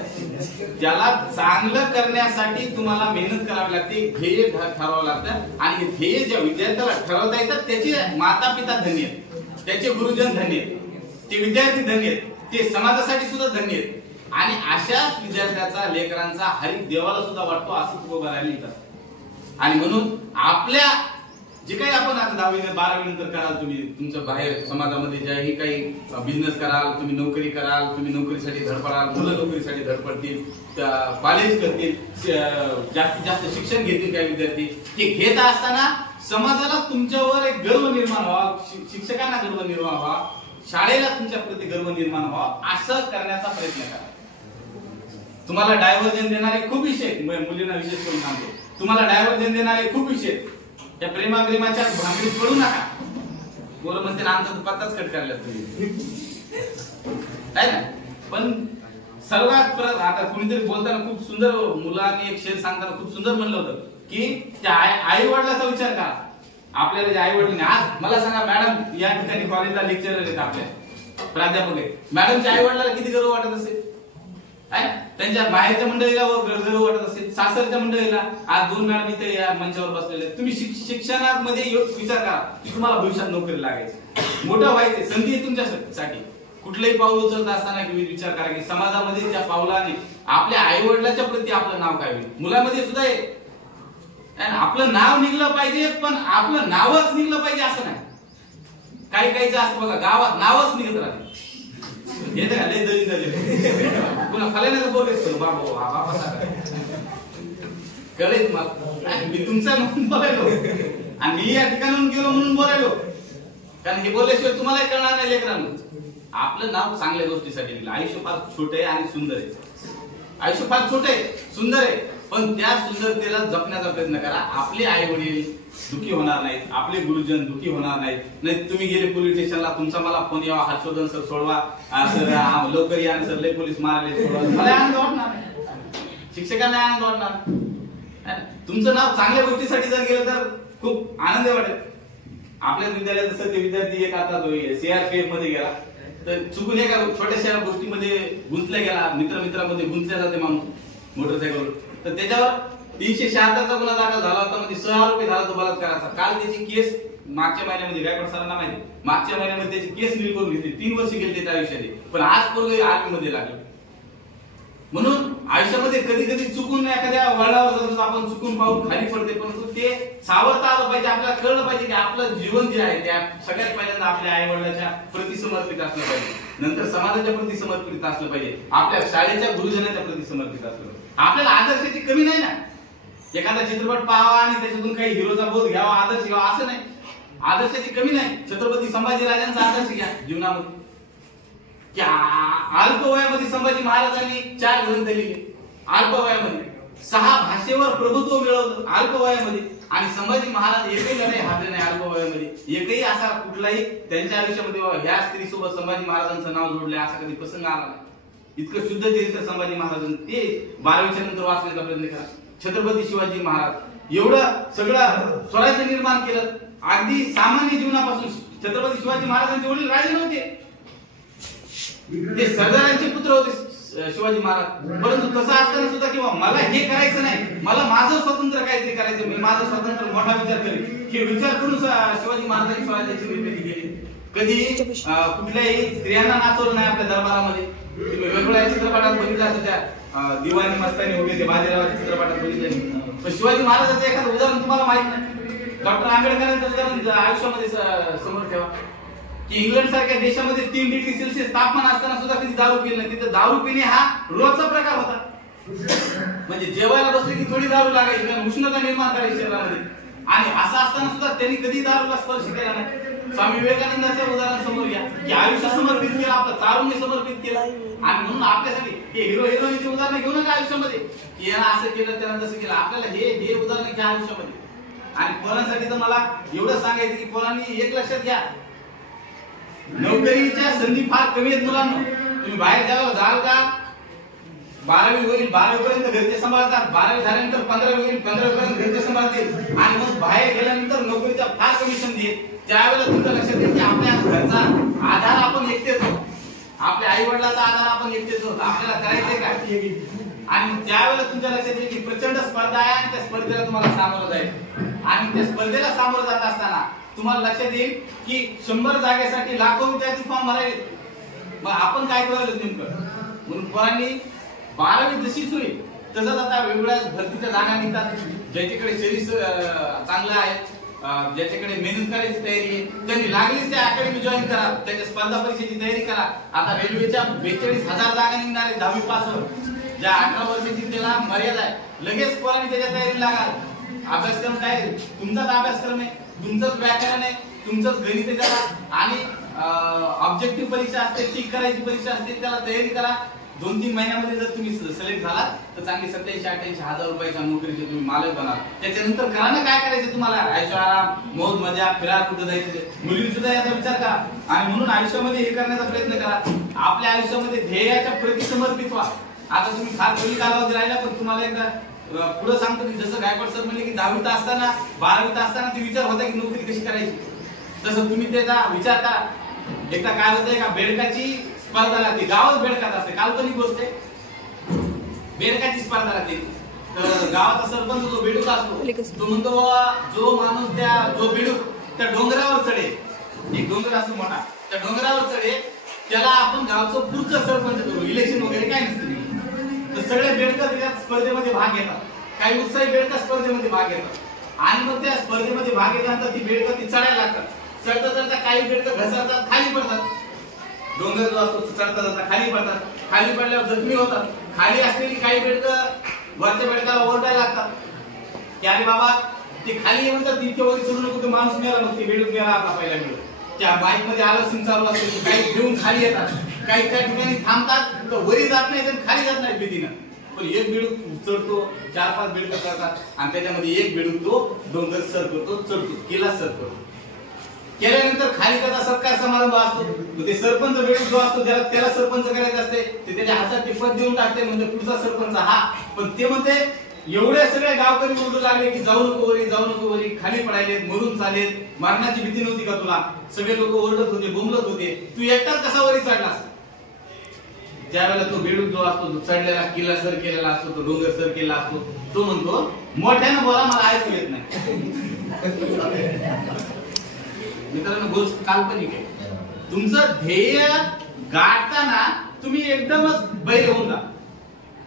त्याला चांगलं करण्यासाठी तुम्हाला मेहनत करावी लागते, ध्येय ठरवावं लागतं. आणि ध्येय ज्या विद्यार्थ्याला ठरवता येतात त्याचे माता पिता धन्य आहेत, त्याचे गुरुजन धन्य आहेत, ते विद्यार्थी धन्य आहेत, ते समाजासाठी सुद्धा धन्य आहेत. आणि अशाच विद्यार्थ्याचा लेकरांचा हरिक देवाला सुद्धा वाटतो असं तुकोबारायला लिहितात. आणि म्हणून आपल्या जे काही आपण आता 10वी 12वी नंतर कराल, तुम्ही तुमचं बाहेर समाजामध्ये ज्याही काही बिझनेस कराल, तुम्ही नोकरी कराल, तुम्ही नोकरीसाठी धडपडाल, मुलं नोकरीसाठी धडपडतील, कॉलेज करतील, जास्तीत जास्त शिक्षण घेतील काही विद्यार्थी. हे घेत असताना समाजाला तुमच्यावर एक गर्व निर्माण व्हावा, शिक्षकांना गर्व निर्माण व्हावा, शाळेला तुमच्या प्रति गर्व निर्माण व्हावा, असं करण्याचा प्रयत्न करा. तुम्हाला डायव्हर्जन देणारे खूप विषय, मुलींना विशेष करून सांगतो, तुम्हाला डायव्हर्जन देणारे खूप विषय, त्या प्रेमाच्या भांगडीत पडू नका. बोल म्हणते ना आमचा पत्ताच कट करायला तुम्ही काय ना. पण सर्वात परत आता कुणीतरी बोलताना खूप सुंदर, मुलांनी एक शेर सांगताना खूप सुंदर म्हणलं होतं की त्या आई वडिलाचा विचार करा. आपल्याला जे आई वडील, आज मला सांगा मॅडम या ठिकाणी कॉलेजला लेक्चरर आहेत, आपल्या प्राध्यापक आहेत, मॅडमच्या आई वडिलाला किती गर्व वाटत असेल, त्यांच्या बाहेरच्या मंडळीला गर्व वाटत असेल, सासरच्या मंडळीला. आज 2 मॅडम इथे या मंचावर बसलेले आहेत. तुम्ही शिक्षणामध्ये विचार करा की तुम्हाला भविष्यात नोकरी लागायची, मोठं व्हायचे, संधी आहे तुमच्यासाठी. कुठलंही पाऊल उचलत असताना विचार करा की समाजामध्ये त्या पावलाने आपल्या आई वडिलांच्या प्रती आपलं नाव काय होईल. मुलामध्ये सुद्धा आहे आपलं नाव निघलं पाहिजे, पण आपलं नावच निघलं पाहिजे असं नाही. काही काहीच असतं बघा, गावात नावच निघत राहते, पुन्हा फलाण्याचं बोलायचं बाबा कळेल मला, मी तुमचा म्हणून बोलायलो आणि मी या ठिकाणाहून गेलो म्हणून बोलायलो, कारण हे बोलल्याशिवाय तुम्हाला कळणार नाही लेकरांना. आपलं नाव चांगल्या गोष्टीसाठी दिलं. आयुष्य फार छोट आहे आणि सुंदर आहे, आयुष्य फार छोट आहे सुंदर आहे, पण त्या सुंदरतेला जपण्याचा प्रयत्न करा. आपले आई वडील दुखी होणार नाहीत, आपले गुरुजन दुखी होणार नाहीत. नाही तुम्ही गेले पोलीस स्टेशनला, तुमचा मला फोन यावा, हर्षवर्धन सर सोडवा सर, लवकर या सर, लय पोलीस मारले, सोडवा, मला आनंद वाटणार, शिक्षकांना आनंद वाटणार. तुमचं नाव चांगल्या गोष्टीसाठी जर गेलं तर खूप आनंद वाटेल. आपल्या विद्यालयात जसं ते विद्यार्थी एक आता CRPF मध्ये गेला तर चुकून एका छोट्याशा गोष्टीमध्ये गुंतल्या गेला, मित्रामध्ये गुंतल्या जाते माणूस मोटरसायकल, तर त्याच्यावर 376चा गुन्हा दाखल झाला होता, म्हणजे 6 रुपये झाला तो बलात्काराचा. काल त्याची केस मागच्या महिन्यामध्ये, गायकवाड सरांना माहिती, मागच्या महिन्यामध्ये त्याची केस नील करून घेतली. 3 वर्ष गेले त्या आयुष्यात, पण आज पूर्वी आर्मी मध्ये लागले. म्हणून आयुष्यामध्ये कधी कधी चुकून एखाद्या वळणावर जातो आपण, चुकून पाहून खाली पडते, परंतु ते सावरता आलं पाहिजे. आपल्याला कळलं पाहिजे की आपलं जीवन जे आहे त्या सगळ्यात पहिल्यांदा आपल्या आई वडिलांच्या प्रति समर्पित असलं पाहिजे, नंतर समाजाच्या प्रति समर्पित असलं पाहिजे, आपल्या शाळेच्या गुरुजनांच्या प्रति समर्पित असलं पाहिजे. आपल्याला आदर्शाची कमी नाही ना. एखादा चित्रपट पाहावा आणि त्याच्यातून काही हिरोचा बोध घ्यावा, आदर्श घ्यावा असं नाही. आदर्शाची कमी नाही. छत्रपती संभाजीराजांचा आदर्श घ्या जीवनामध्ये. अल्प वयामध्ये संभाजी महाराजांनी 4 ग्रंथ लिहिले, अल्प वयामध्ये 6 भाषेवर प्रभुत्व मिळवलं अल्प वयामध्ये. आणि संभाजी महाराज एकही लढाई हारले नाही अल्प वयामध्ये. एकही असा कुठलाही त्यांच्या आयुष्यामध्ये ह्या स्त्रीसोबत संभाजी महाराजांचं नाव जोडलंय असा कधी प्रसंग आला नाही. इतकं शुद्ध चरित्र संभाजी महाराजांचं, ते 12वीच्या नंतर वाचण्याचा प्रयत्न करा. छत्रपती शिवाजी महाराज एवढं सगळं स्वराज्य निर्माण केलं, अगदी सामान्य जीवनापासून. छत्रपती शिवाजी महाराजांचे वडील राजे नव्हते, ते सरदारांचे पुत्र होते शिवाजी महाराज. परंतु तसं असताना सुद्धा किंवा मला हे करायचं नाही, मला माझं स्वतंत्र काहीतरी करायचं, मी माझं स्वतंत्र मोठा विचार करेन, हे विचार करून शिवाजी महाराजांनी स्वराज्याची निर्मिती केली. कधी कुठल्याही स्त्रियांना नाचवलं नाही आपल्या दरबारामध्ये, तुम्ही वेगवेगळ्या चित्रपटात बघितलं असं त्या दिवाणी मस्तानी उभे ते बाजीरावाच्या चित्रपटात बघितले. पण शिवाजी महाराजांचं एखादं उदाहरण तुम्हाला माहित नाही. डॉक्टर आंबेडकरांचं उदाहरण आयुष्यामध्ये समोर ठेवा की इंग्लंड सारख्या देशामध्ये 3 डिग्री सेल्सिअस तापमान असताना सुद्धा कधी दारू पिले नाही. तिथे दारू पिणे हा रोजचा प्रकार होता. म्हणजे जेवायला बसले की थोडी दारू लागायची कारण उष्णता निर्माण करायची शरीरामध्ये. आणि असं असताना सुद्धा त्यांनी कधी दारूला स्पर्श केला नाही. स्वामी विवेकानंदाचं उदाहरण समोर घ्या की आयुष्य समर्पित केलं, आपलं तारुण्य समर्पित केलं. आणि म्हणून आपल्यासाठी हे हिरो हिरोईनचे उदाहरण घेऊ नका आयुष्यामध्ये की यानं असं केलं त्यानं तसं केलं. आपल्याला हे उदाहरण घ्या आयुष्यामध्ये. आणि पोरांसाठी तर मला एवढं सांगायचं की पोरांनी एक लक्षात घ्या, नोकरीच्या संधी फार कमी आहेत मुलांना. तुम्ही बाहेर जाल का 12वी होईल 12वी पर्यंत घरचे सांभाळतात, 12वी झाल्यानंतर 15वी होईल 15वी पर्यंत घरचे सांभाळतील. आणि मग बाहेर गेल्यानंतर नोकरीच्या फार कमी संधी आहेत. त्यावेळेला तुमचं लक्षात येईल की आपल्या घरचा आधार आपण एकटेच आहोत, आपल्या आई वडिलांचा आधार आपण एकटेच आहोत. आपल्याला करायचंय काय? आणि त्यावेळेला तुमच्या लक्षात येईल की प्रचंड स्पर्धा आहे आणि त्या स्पर्धेला तुम्हाला सामोरं जायचं. आणि त्या स्पर्धेला सामोरं जात असताना तुम्हाला लक्षात येईल की 100 जागेसाठी लाखो विद्यार्थी फॉर्म भरायचे. मग आपण काय करायचं नेमकं? म्हणून पोरांनी 12वी जशीच होईल तसंच आता वेगवेगळ्या भरतीच्या जागा निघतात. ज्याच्याकडे शरीर चांगलं आहे, ज्याच्याकडे मेहनत करायची तयारी आहे, त्यांनी लागलीच त्या अकॅडमी जॉईन करा, त्याच्या स्पर्धा परीक्षेची तयारी करा. आता रेल्वेच्या 42,000 जागा निघणार आहेत 10वी पासवर. ज्या 18 वर्षाची त्याला मर्यादा आहे, लगेच पोरांनी त्याच्या तयारीला लागा. अभ्यासक्रम काय? तुमचाच अभ्यासक्रम आहे, तुमचंच व्याकरण आहे, तुमचंच गणित आहे त्याला. आणि ऑब्जेक्टिव्ह परीक्षा असते, टिक करायची परीक्षा असते, त्याला तयारी करा. 2-3 महिन्यामध्ये जर तुम्ही सिलेक्ट झालात तर चांगली 27-28 हजार रुपयाच्या नोकरीचे तुम्ही मालक बनाल. त्याच्यानंतर करा ना काय करायचं तुम्हाला, ऐशो आराम, मौज मजा, फिरा, कुठं जायचं. मुलींनी सुद्धा याचा विचार करा. आणि म्हणून आयुष्यामध्ये हे करण्याचा प्रयत्न करा. आपल्या आयुष्यामध्ये ध्येयाच्या प्रति समर्पित व्हा. आता तुम्ही फार कमी कालावधी राहिला, पण तुम्हाला एकदा पुढे सांगतो की जसं गायकवाड सर म्हणले की 10वीत असताना 12वीत असताना ते विचार होता की नोकरी कशी करायची, तसं तुम्ही त्याचा विचार करा. एकदा काय होतंय का बेडकाची स्पर्धा लागते, गावात बेडकात असते, काल्पनिक गोष्ट आहे. बेडकाची स्पर्धा लागते तर गावाचा सरपंच जो बेडूक असतो तो म्हणतो जो माणूस जो बेडूक त्या डोंगरावर चढेल, एक डोंगर असतो मोठा, त्या डोंगरावर चढेल त्याला आपण गावचं पुढचं सरपंच करू. इलेक्शन वगैरे काय नसतं. तर सगळे बेडकं त्या स्पर्धेमध्ये भाग घेतात. काही उत्साही बेडकं स्पर्धेमध्ये भाग घेतात. आणि मग त्या स्पर्धेमध्ये भाग घेतल्यानंतर ती बेडकं ती चढायला लागतात. चढता चढता काही बेडकं घसरतात, खाली पडतात. डोंगर जो असतो चढता चढता खाली पडतात. खाली पडल्यावर जखमी होतात. खाली असलेली काही बेडकं वरच्या बेडकाला ओरडायला लागतात की अरे बाबा ते खाली म्हणतात इतके वरी चढू नको, तो माणूस मेला. मग ते बेडूक मेला आपला पहिला बेडूक. त्या बाईक मध्ये आलसिंग चालू असते, काही घेऊन खाली येतात, काही त्या ठिकाणी थांबतात, तर वरी जात नाही तर खाली जात नाही भीतीनं. पण एक बेडूक चढतो, 4-5 बेडकं चढतात आणि त्याच्यामध्ये एक बेडूक तो डोंगर सर करतो, चढतो, केला सर करतो. केल्यानंतर खाली त्याचा सत्कार समारंभ असतो. ते सरपंच बेडूक जो असतो त्याला सरपंच करायचं असते, ते त्याच्या हातात ते पद देऊन टाकते, म्हणजे पुढचा सरपंच हा. पण ते म्हणते एवढे सगळे गावकरी ओरडू लागले की जाऊ नको वरी, जाऊ नको वरी, खाली पडायलेत, मरून चालेत, मरणाची भीती नव्हती का तुला? सगळे लोक ओरडत होते, बोंबलत होते, तू एकटाच कसा वरी चढलास? ज्यावेळेला तो बेडूक जो असतो तो चढलेला किल्ला सर केलेला असतो, तो डोंगर सर केलेला असतो, तो म्हणतो मोठ्यानं बोला, मला ऐकू येत नाही. मित्रांनो गोष्ट काल्पनिक आहे. तुमचं ध्येय गाठताना तुम्ही एकदमच बैल होऊन जा.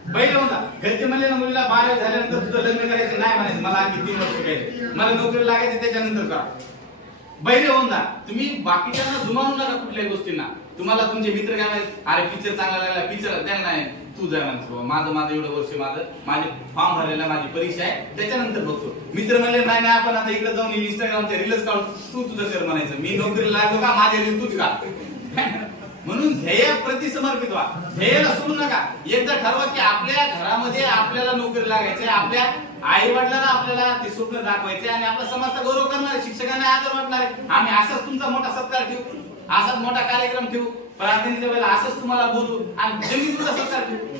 बैल होऊन जा. घरचे म्हणले ना मुलीला 12वी झाल्यानंतर तुझं लग्न करायचं नाही म्हणायचं, मला आणखी 3 वर्ष पाहिजे, मला नोकरी लागायची त्याच्यानंतर करा. बैल होऊन जा. तुम्ही बाकीच्यांना जुमावू नका कुठल्याही गोष्टींना. तुम्हाला तुमचे मित्र काय म्हणतात, अरे पिक्चर चांगला लागला, पिक्चर त्या नाही तू जा म्हणतो, माझं एवढं वर्ष माझे फॉर्म भरायला माझी परीक्षा आहे त्याच्यानंतर बघतो. मित्र म्हणले नाही आपण आता इकडे जाऊन इंस्टाग्रामच्या रील्स काढू, तू तुझं कर म्हणायचं, मी नोकरीला लागलो का माझे रील तूच का. म्हणून ध्येय प्रति समर्पित व्हा. ध्येयाला सोडू नका. एकदा ठरवा की आपल्या घरामध्ये आपल्याला नोकरी लागायची, आपल्या आई वडिलांना आपल्याला ते स्वप्न दाखवायचे आणि आपला समाजाचा गौरव करणारे, शिक्षकांना आदर वाटणारे. आम्ही असाच तुमचा मोठा सत्कार ठेवू, असाच मोठा कार्यक्रम ठेवू, प्रार्थनेच्या वेळेला असंच तुम्हाला बोलू आणि जमीन तुमचा सत्कार ठेवू.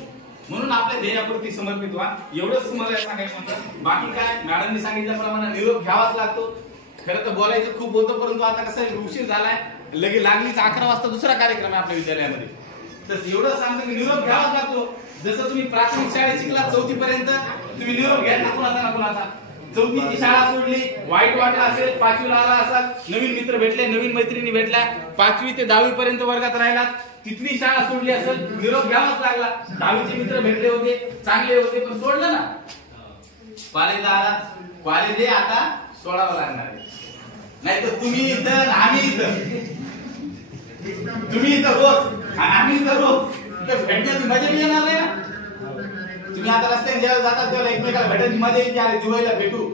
म्हणून आपल्या ध्येयाप्रती समर्पित व्हा. एवढंच तुम्हाला सांगायचं म्हणतात. बाकी काय मॅडमनी सांगितल्याप्रमाणे निरोप घ्यावाच लागतो. खरं तर बोलायचं खूप होतं, परंतु आता कसं उशीर झालाय, लगे लागलीच 11 वाजता दुसरा कार्यक्रम आहे आपल्या विद्यालयामध्ये. तर एवढं सांगतो की निरोप घ्यावाच लागतो. जसं तुम्ही प्राथमिक शाळेत शिकला 4थी पर्यंत, तुम्ही निरोप घ्या ना कुणाचा. 4थीची शाळा सोडली, वाईट वाटलं असेल, 5वीला आला असाल, नवीन मित्र भेटले, नवीन मैत्रिणी भेटल्या, 5वी ते 10वी पर्यंत वर्गात राहिलात, तिथली शाळा सोडली असेल, निरोप घ्यावाच लागला. 10वीचे मित्र भेटले होते, चांगले होते, पण सोडलं ना. कॉलेजला आलात, कॉलेज हे आता सोडावं लागणार आहे. नाही तर तुम्ही इथं आम्ही इथं, तुम्ही इथं रोज आणि आम्ही इथं रोज, इथं भेटण्याची मजा येणार नाही ना. तुम्ही आता रस्त्याने जेव्हा जातात तेव्हा एकमेकाला भेटायची मजा येते. अरे दिवाळीला भेटू,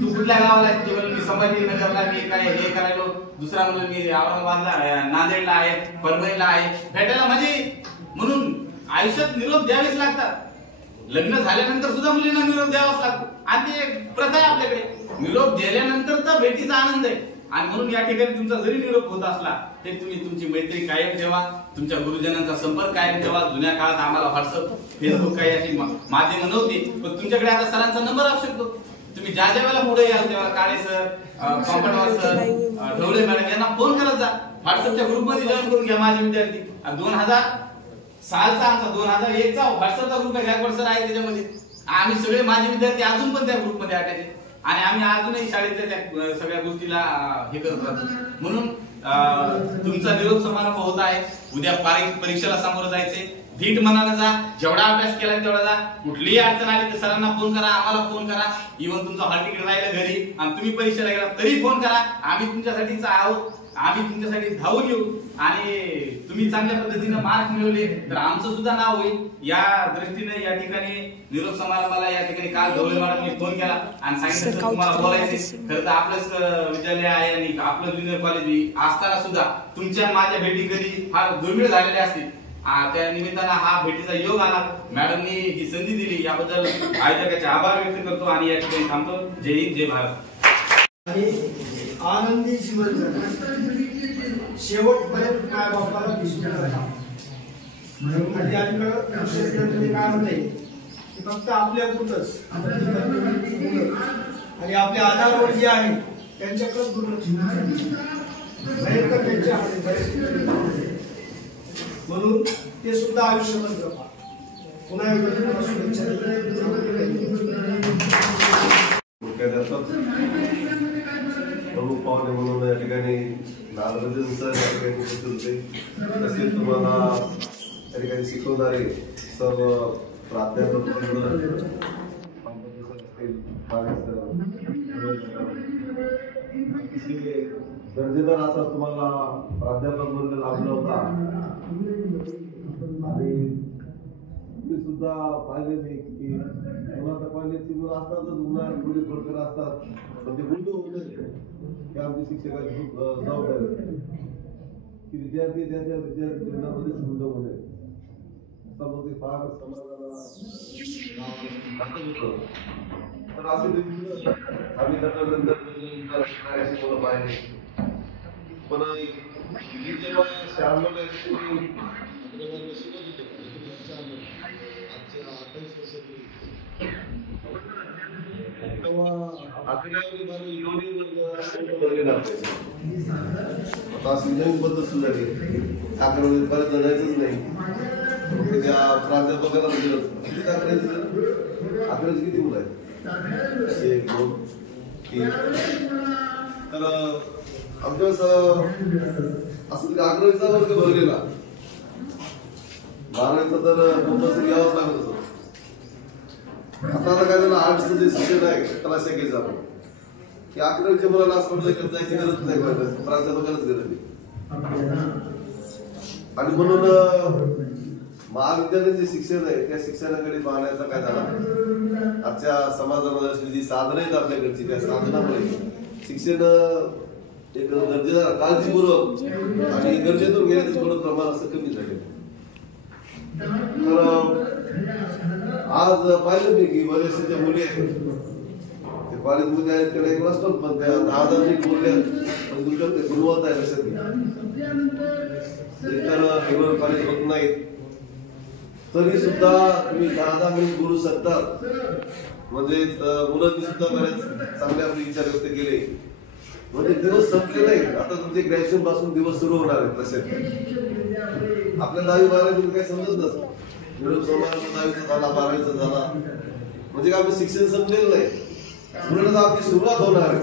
तू कुठल्या गावाला आहे? ते मी संभाजीनगरला, मी काय हे करायलो. दुसरा मुलं मी औरंगाबादला, नांदेडला आहे, परभणीला आहे. भेटायला मजा येईल. म्हणून आयुष्यात निरोप द्यावेच लागतात. लग्न झाल्यानंतर सुद्धा मुलींना निरोप द्यावाच लागतो आणि ते प्रथा आहे आपल्याकडे. निरोप दिल्यानंतर तर भेटीचा आनंद आहे. आणि म्हणून या ठिकाणी तुमचा जरी निरोप होत असला तरी तुम्ही तुमची मैत्री कायम ठेवा, तुमच्या गुरुजनांचा संपर्क कायम ठेवा. जुन्या काळात आम्हाला व्हॉट्सअप, फेसबुक काही अशी माध्यमं नव्हती, पण तुमच्याकडे आता सरांचा नंबर असू शकतो. तुम्ही ज्या ज्या वेळेला पुढे याल तेव्हा काळे सर, कॉम्पटवार सर, ढवळे मॅडम यांना फोन करत जा. व्हॉट्सअपच्या ग्रुपमध्ये जॉईन करून घ्या माझे विद्यार्थी. 2006चा आमचा 2001चा व्हॉट्सअपचा ग्रुप आहे, गायकवाड सर आहे त्याच्यामध्ये. आम्ही सगळे माझे विद्यार्थी अजून पण त्या ग्रुपमध्ये अटॅच आहेत आणि आम्ही अजूनही शाळेतल्या त्या सगळ्या गोष्टीला हे करत राहतो. म्हणून तुमचा निरोप समारंभ होत आहे. उद्या परीक्षेला सामोरं जायचंय. धीट मनानं जा, जेवढा अभ्यास केला तेवढा जा. कुठलीही अडचण आली तर सरांना फोन करा, आम्हाला फोन करा. इव्हन तुमचं हॉल तिकीट राहिलं घरी आणि तुम्ही परीक्षेला गेला तरी फोन करा. आम्ही तुमच्यासाठीच आहोत, आम्ही तुमच्यासाठी धावून येऊ. आणि तुम्ही चांगल्या पद्धतीने मार्क मिळवले तर आमचं सुद्धा नाव होईल. या दृष्टीने या ठिकाणी निरोप समारंभाला या ठिकाणी काल ढवळे मॅडमनी फोन केला आणि सांगितलं तुम्हाला बोलायचे. खरं तर आपलंच विद्यालय आहे आणि आपलं ज्युनियर कॉलेज असताना सुद्धा तुमच्या माझ्या भेटी कधी फार दुर्मिळ झालेल्या असतील. त्या निमित्तानं हा भेटीचा योग आला. मॅडमनी ही संधी दिली याबद्दल आयोजकाचे आभार व्यक्त करतो आणि या ठिकाणी थांबतो. जय हिंद, जय भारत. आनंदी जीवन शेवटपर्यंत काय बापाला विसरू नका. आणि अलीकडे काय म्हणते फक्त आपल्या पुरतच आणि आपल्या आधारवर जे आहे त्यांच्याकडे दुर्लक्ष भयंकर त्यांच्या हाती. म्हणून ते सुद्धा आयुष्यभर जपा. पुन्हा एकदा शुभेच्छा. प्रमुख पाहुणे म्हणून या ठिकाणी नागराजन सर या ठिकाणी होते. तसेच तुम्हाला या ठिकाणी शिकवणारे सर्व प्राध्यापक दर्जेदार असा तुम्हाला प्राध्यापक वर्ग लाभला होता. आणि तुम्ही सुद्धा पाहिले नाही की मुलाचा कॉलेजची मुलं असतातच, उन्हाळ्यात पुढे पडकर असतात, पण ते गुंड होऊ नये हे आमची शिक्षकाची खूप जबाबदारी की विद्यार्थी त्याच्या विद्यार्थी जीवनामध्येच गुंड होऊ नये. त्यामुळे ते फार समाजाला होतं. तर असे देखील आम्ही नंतर शिकणाऱ्याशी मुलं पाहिले. पण जेव्हा श्यामला पद्धत सुधारली. अकरावीत परत जायचंच नाही. त्या प्राध्यापकाला दिलं किती अकरावीची किती मुलं आहेत? 1, 2, 3. तर आमच्या असं 11वीचा वर्ग भरलेला, 12वीचा तर कंपल्सरी घ्यावाच लागत होतं. आता काय झालं, आर्ट्सचं जे शिक्षण आहे त्याला शक्य झालं की 11वीच्या मुलाला असं म्हटलं जायची गरज नाही, प्राध्यापकालाच गरज नाही. आणि म्हणून महाविद्यालयीन जे शिक्षण आहे त्या शिक्षणाकडे पाहण्याचा काय झाला, आजच्या समाजामध्ये जी साधनं आहेत आपल्याकडची त्या साधनामुळे शिक्षण एक दर्जेदार काळजीपूर्वक आणि गरजेतून घेण्याचं थोडं प्रमाण असं कमी झाले. तर आज पाहिलं मी की बरेचसे जे मुली आहेत ते कॉलेजमध्ये आहेत त्याला एक नसतो, पण त्या 10,000 बोलल्या पण तुमच्याकडे गुणवत्ता आहे लक्षात घ्या. तर रेग्युलर कॉलेज होत नाहीत तरी सुद्धा तुम्ही 10 मिनिट बोलू शकतात. म्हणजे मुलांनी सुद्धा बरेच चांगले आपले विचार व्यक्त केले. म्हणजे दिवस संपले नाहीत. आता तुमचे ग्रॅज्युएशन पासून दिवस सुरू होणार आहेत. तसे आपल्या 10वी 12वी काही समजत नसतं. निरोप समारंभ 10वीचा झाला, 12वीचा झाला म्हणजे काय आपलं शिक्षण संपलेलं नाही. पुढे आपली सुरुवात होणार आहे.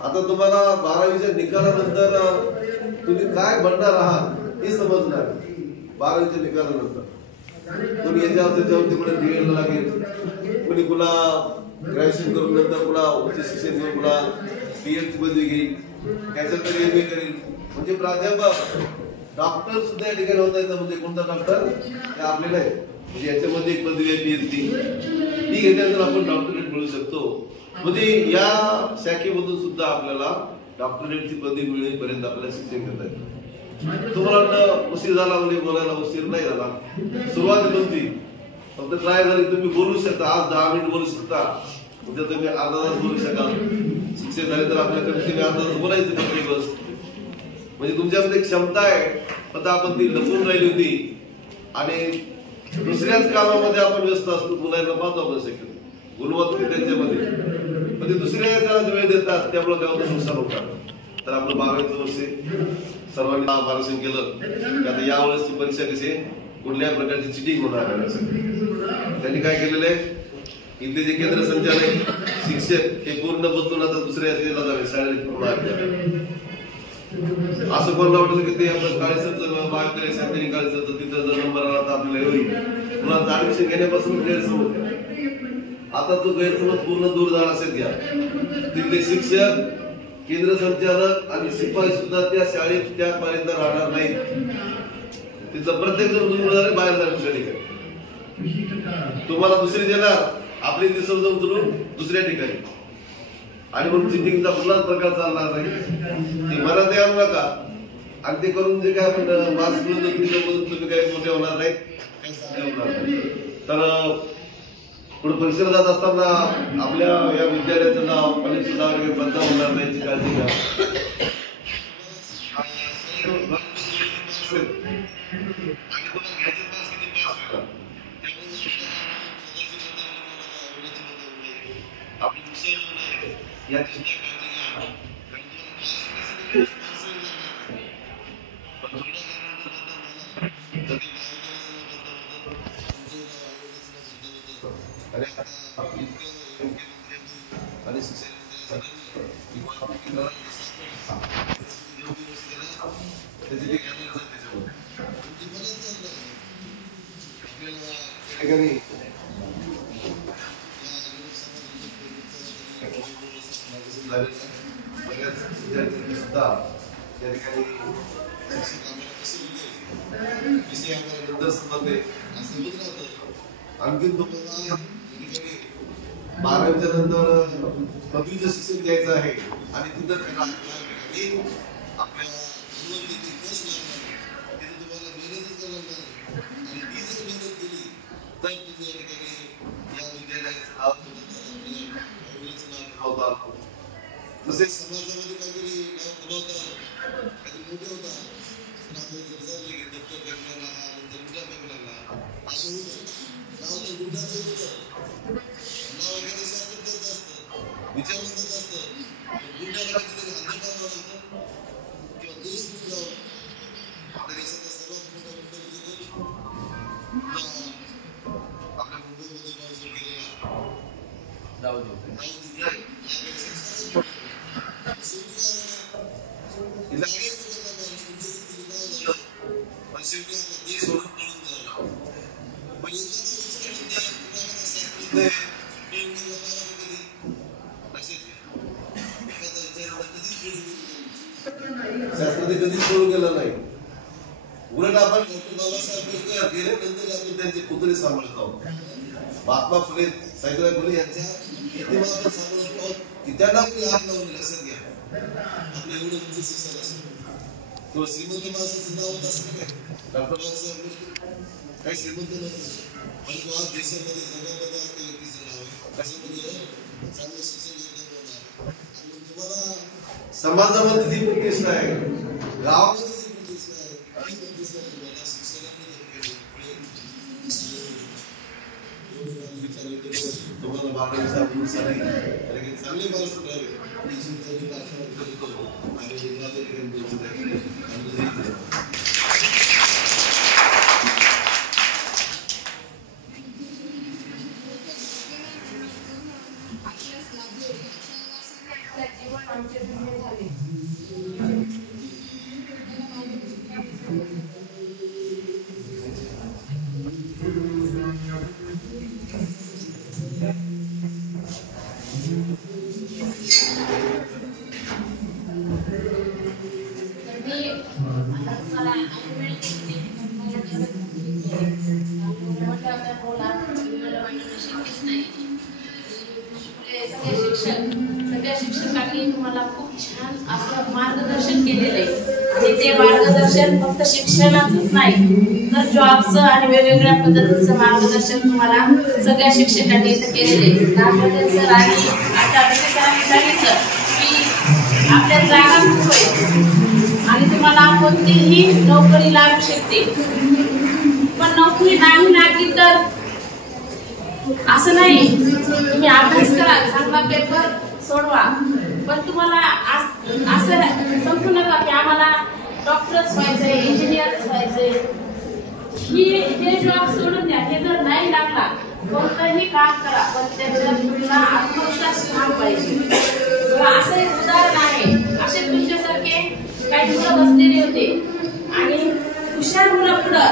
आता तुम्हाला 12वीच्या निकालानंतर तुम्ही काय बनणार आहात हे समजणार 12वीच्या निकालानंतर. कोणी याच्यावर त्याच्यावरती पुढे DED लागेल, कोणी पुन्हा ग्रॅज्युएशन करून नंतर पुन्हा उच्च शिक्षण घेऊन पुन्हा PhD पदवी घेईल, त्याच्यानंतर MA करेल. म्हणजे प्राध्यापक डॉक्टर सुद्धा या ठिकाणी होता येतं. म्हणजे कोणता डॉक्टर ते आपले नाही. म्हणजे याच्यामध्ये एक पदवी आहे PhD, ती घेतल्यानंतर आपण डॉक्टरेट मिळू शकतो. म्हणजे या शाखेमधून सुद्धा आपल्याला डॉक्टरेटची पदवी मिळेपर्यंत आपल्याला शिक्षण करता येतं. तुम्हाला वाटतं उशीर झाला म्हणजे बोलायला उशीर नाही झाला. सुरुवात आहे तुमची, फक्त ट्राय झाली. तुम्ही बोलू शकता, आज 10 मिनिट बोलू शकता, उद्या तुम्ही अर्धा तास बोलू शकाल. शिक्षण झाले तर आपल्याकडे तुम्ही अर्धा तास बोलायचं प्रत्येक वेळेस. म्हणजे तुमच्यामध्ये क्षमता आहे, फक्त आपण ती लपून राहिली होती आणि दुसऱ्याच कामामध्ये आपण व्यस्त असतो. बोलायला पाहतो आपण शक्य गुणवत्ता त्यांच्यामध्ये, म्हणजे दुसऱ्याला वेळ देतात, त्यामुळे गावाचं नुकसान होतं. तर आपलं 12वीचं वर्ष सर्वांनी मार्गदर्शन केलं की आता यावेळेसची परीक्षा कशी कुठल्या प्रकारची चिटिंग होणार आहे. त्यांनी काय केलेलं आहे, इथले जे केंद्र संचालक शिक्षक हे पूर्ण बदलून आता दुसऱ्या जिल्ह्याला जावे शाळेत. असं कोणाला वाटलं की ते आपलं काळेसरचं बाहेर सांगते काळेसरचं तिथं जर नंबर आला तर आपल्याला होईल. पुन्हा ऍडमिशन घेण्यापासून गैरसमज, आता तो गैरसमज पूर्ण दूर झाला असेल. घ्या तिथले शिक्षक, केंद्र संचालक आणि शिपाई सुद्धा त्या शाळेत त्यापर्यंत राहणार नाहीत. तिथं प्रत्येक जण तुम्ही बाहेर जाण्यासाठी तुम्हाला दुसरी देणार, आपली दिसर जाऊन चलून दुसऱ्या ठिकाणी. आणि म्हणून चिटिंगचा कुठलाच प्रकार चालणार नाही. ते मनात आणू नका. आणि ते करून जे काय आपण मार्क्स मिळून तुम्ही काही मोठे होणार नाहीत. तर पुढे परीक्षेला जात असताना आपल्या या विद्यालयाचं नाव, कॉलेजचं नाव वगैरे बदनाम होणार नाही याची काळजी घ्या. आणखी 12वीच्या नंतर पदवीचं शिक्षण घ्यायचं आहे आणि तिथं आपल्या तसेच समाजामध्ये काहीतरी मोठे होता असं विचारलं असतं गुंडाकडे किंवा देश आपल्या देशाचा सर्वात मोठा आपल्या मुंबईमध्ये सुरू केलेला शास्त्र कधीच सोडून गेलं नाही. उलट आपण डॉक्टर बाबासाहेब आंबेडकर गेल्यानंतर आपण त्यांचे पुतळे सांभाळत आहोत. महात्मा फुले, सावित्रीबाई फुले यांच्या प्रतिमा आपण सांभाळत आहोत की त्यांना आपली हात लावून लक्षात घ्या. आपलं एवढं उंच शिक्षण असेल तो श्रीमंत माणसाचं नाव होत असं काय डॉक्टर बाबासाहेब आंबेडकर काही श्रीमंत नव्हतं, परंतु आज देशामध्ये जगामध्ये त्या व्यक्तीचं नाव आहे. कशामध्ये चांगलं शिक्षण घेतलं आणि तुम्हाला समाजामध्ये जी प्रतिष्ठा आहे, गावामध्ये जी प्रतिष्ठा आहे, ती प्रतिष्ठा तुम्हाला शिक्षणामध्ये तुम्हाला 12वीचा पुढसाठी चांगले मार्क्स मिळावे आमचे धन्य झाले. सरांनी मला खूप छान असं मार्गदर्शन केलेलं आहे आणि ते मार्गदर्शन फक्त शिक्षणाचंच नाही तर जॉबचं आणि वेगवेगळ्या पद्धतीचं मार्गदर्शन तुम्हाला सगळ्या शिक्षकांनी इथं केलेलं आहे. त्यामध्ये सरांनी आता सरांनी सांगितलं की आपल्या जागा खूप आहेत आणि तुम्हाला कोणतीही नोकरी लागू शकते, पण नोकरी नाही लागली तर असं नाही, तुम्ही अभ्यास करा, चांगला पेपर सोडवा, पण तुम्हाला असं समजू नका की आम्हाला डॉक्टरच व्हायचंय, इंजिनियरच व्हायचंय. हे जॉब सोडून द्या. हे जर नाही लागला कोणतंही काम करा, पण त्याच्यात तुम्हाला आत्मविश्वास ठाम पाहिजे. असं एक उदाहरण आहे. असे तुमच्यासारखे काही मुलं बसलेले होते आणि हुशार मुलं पुढं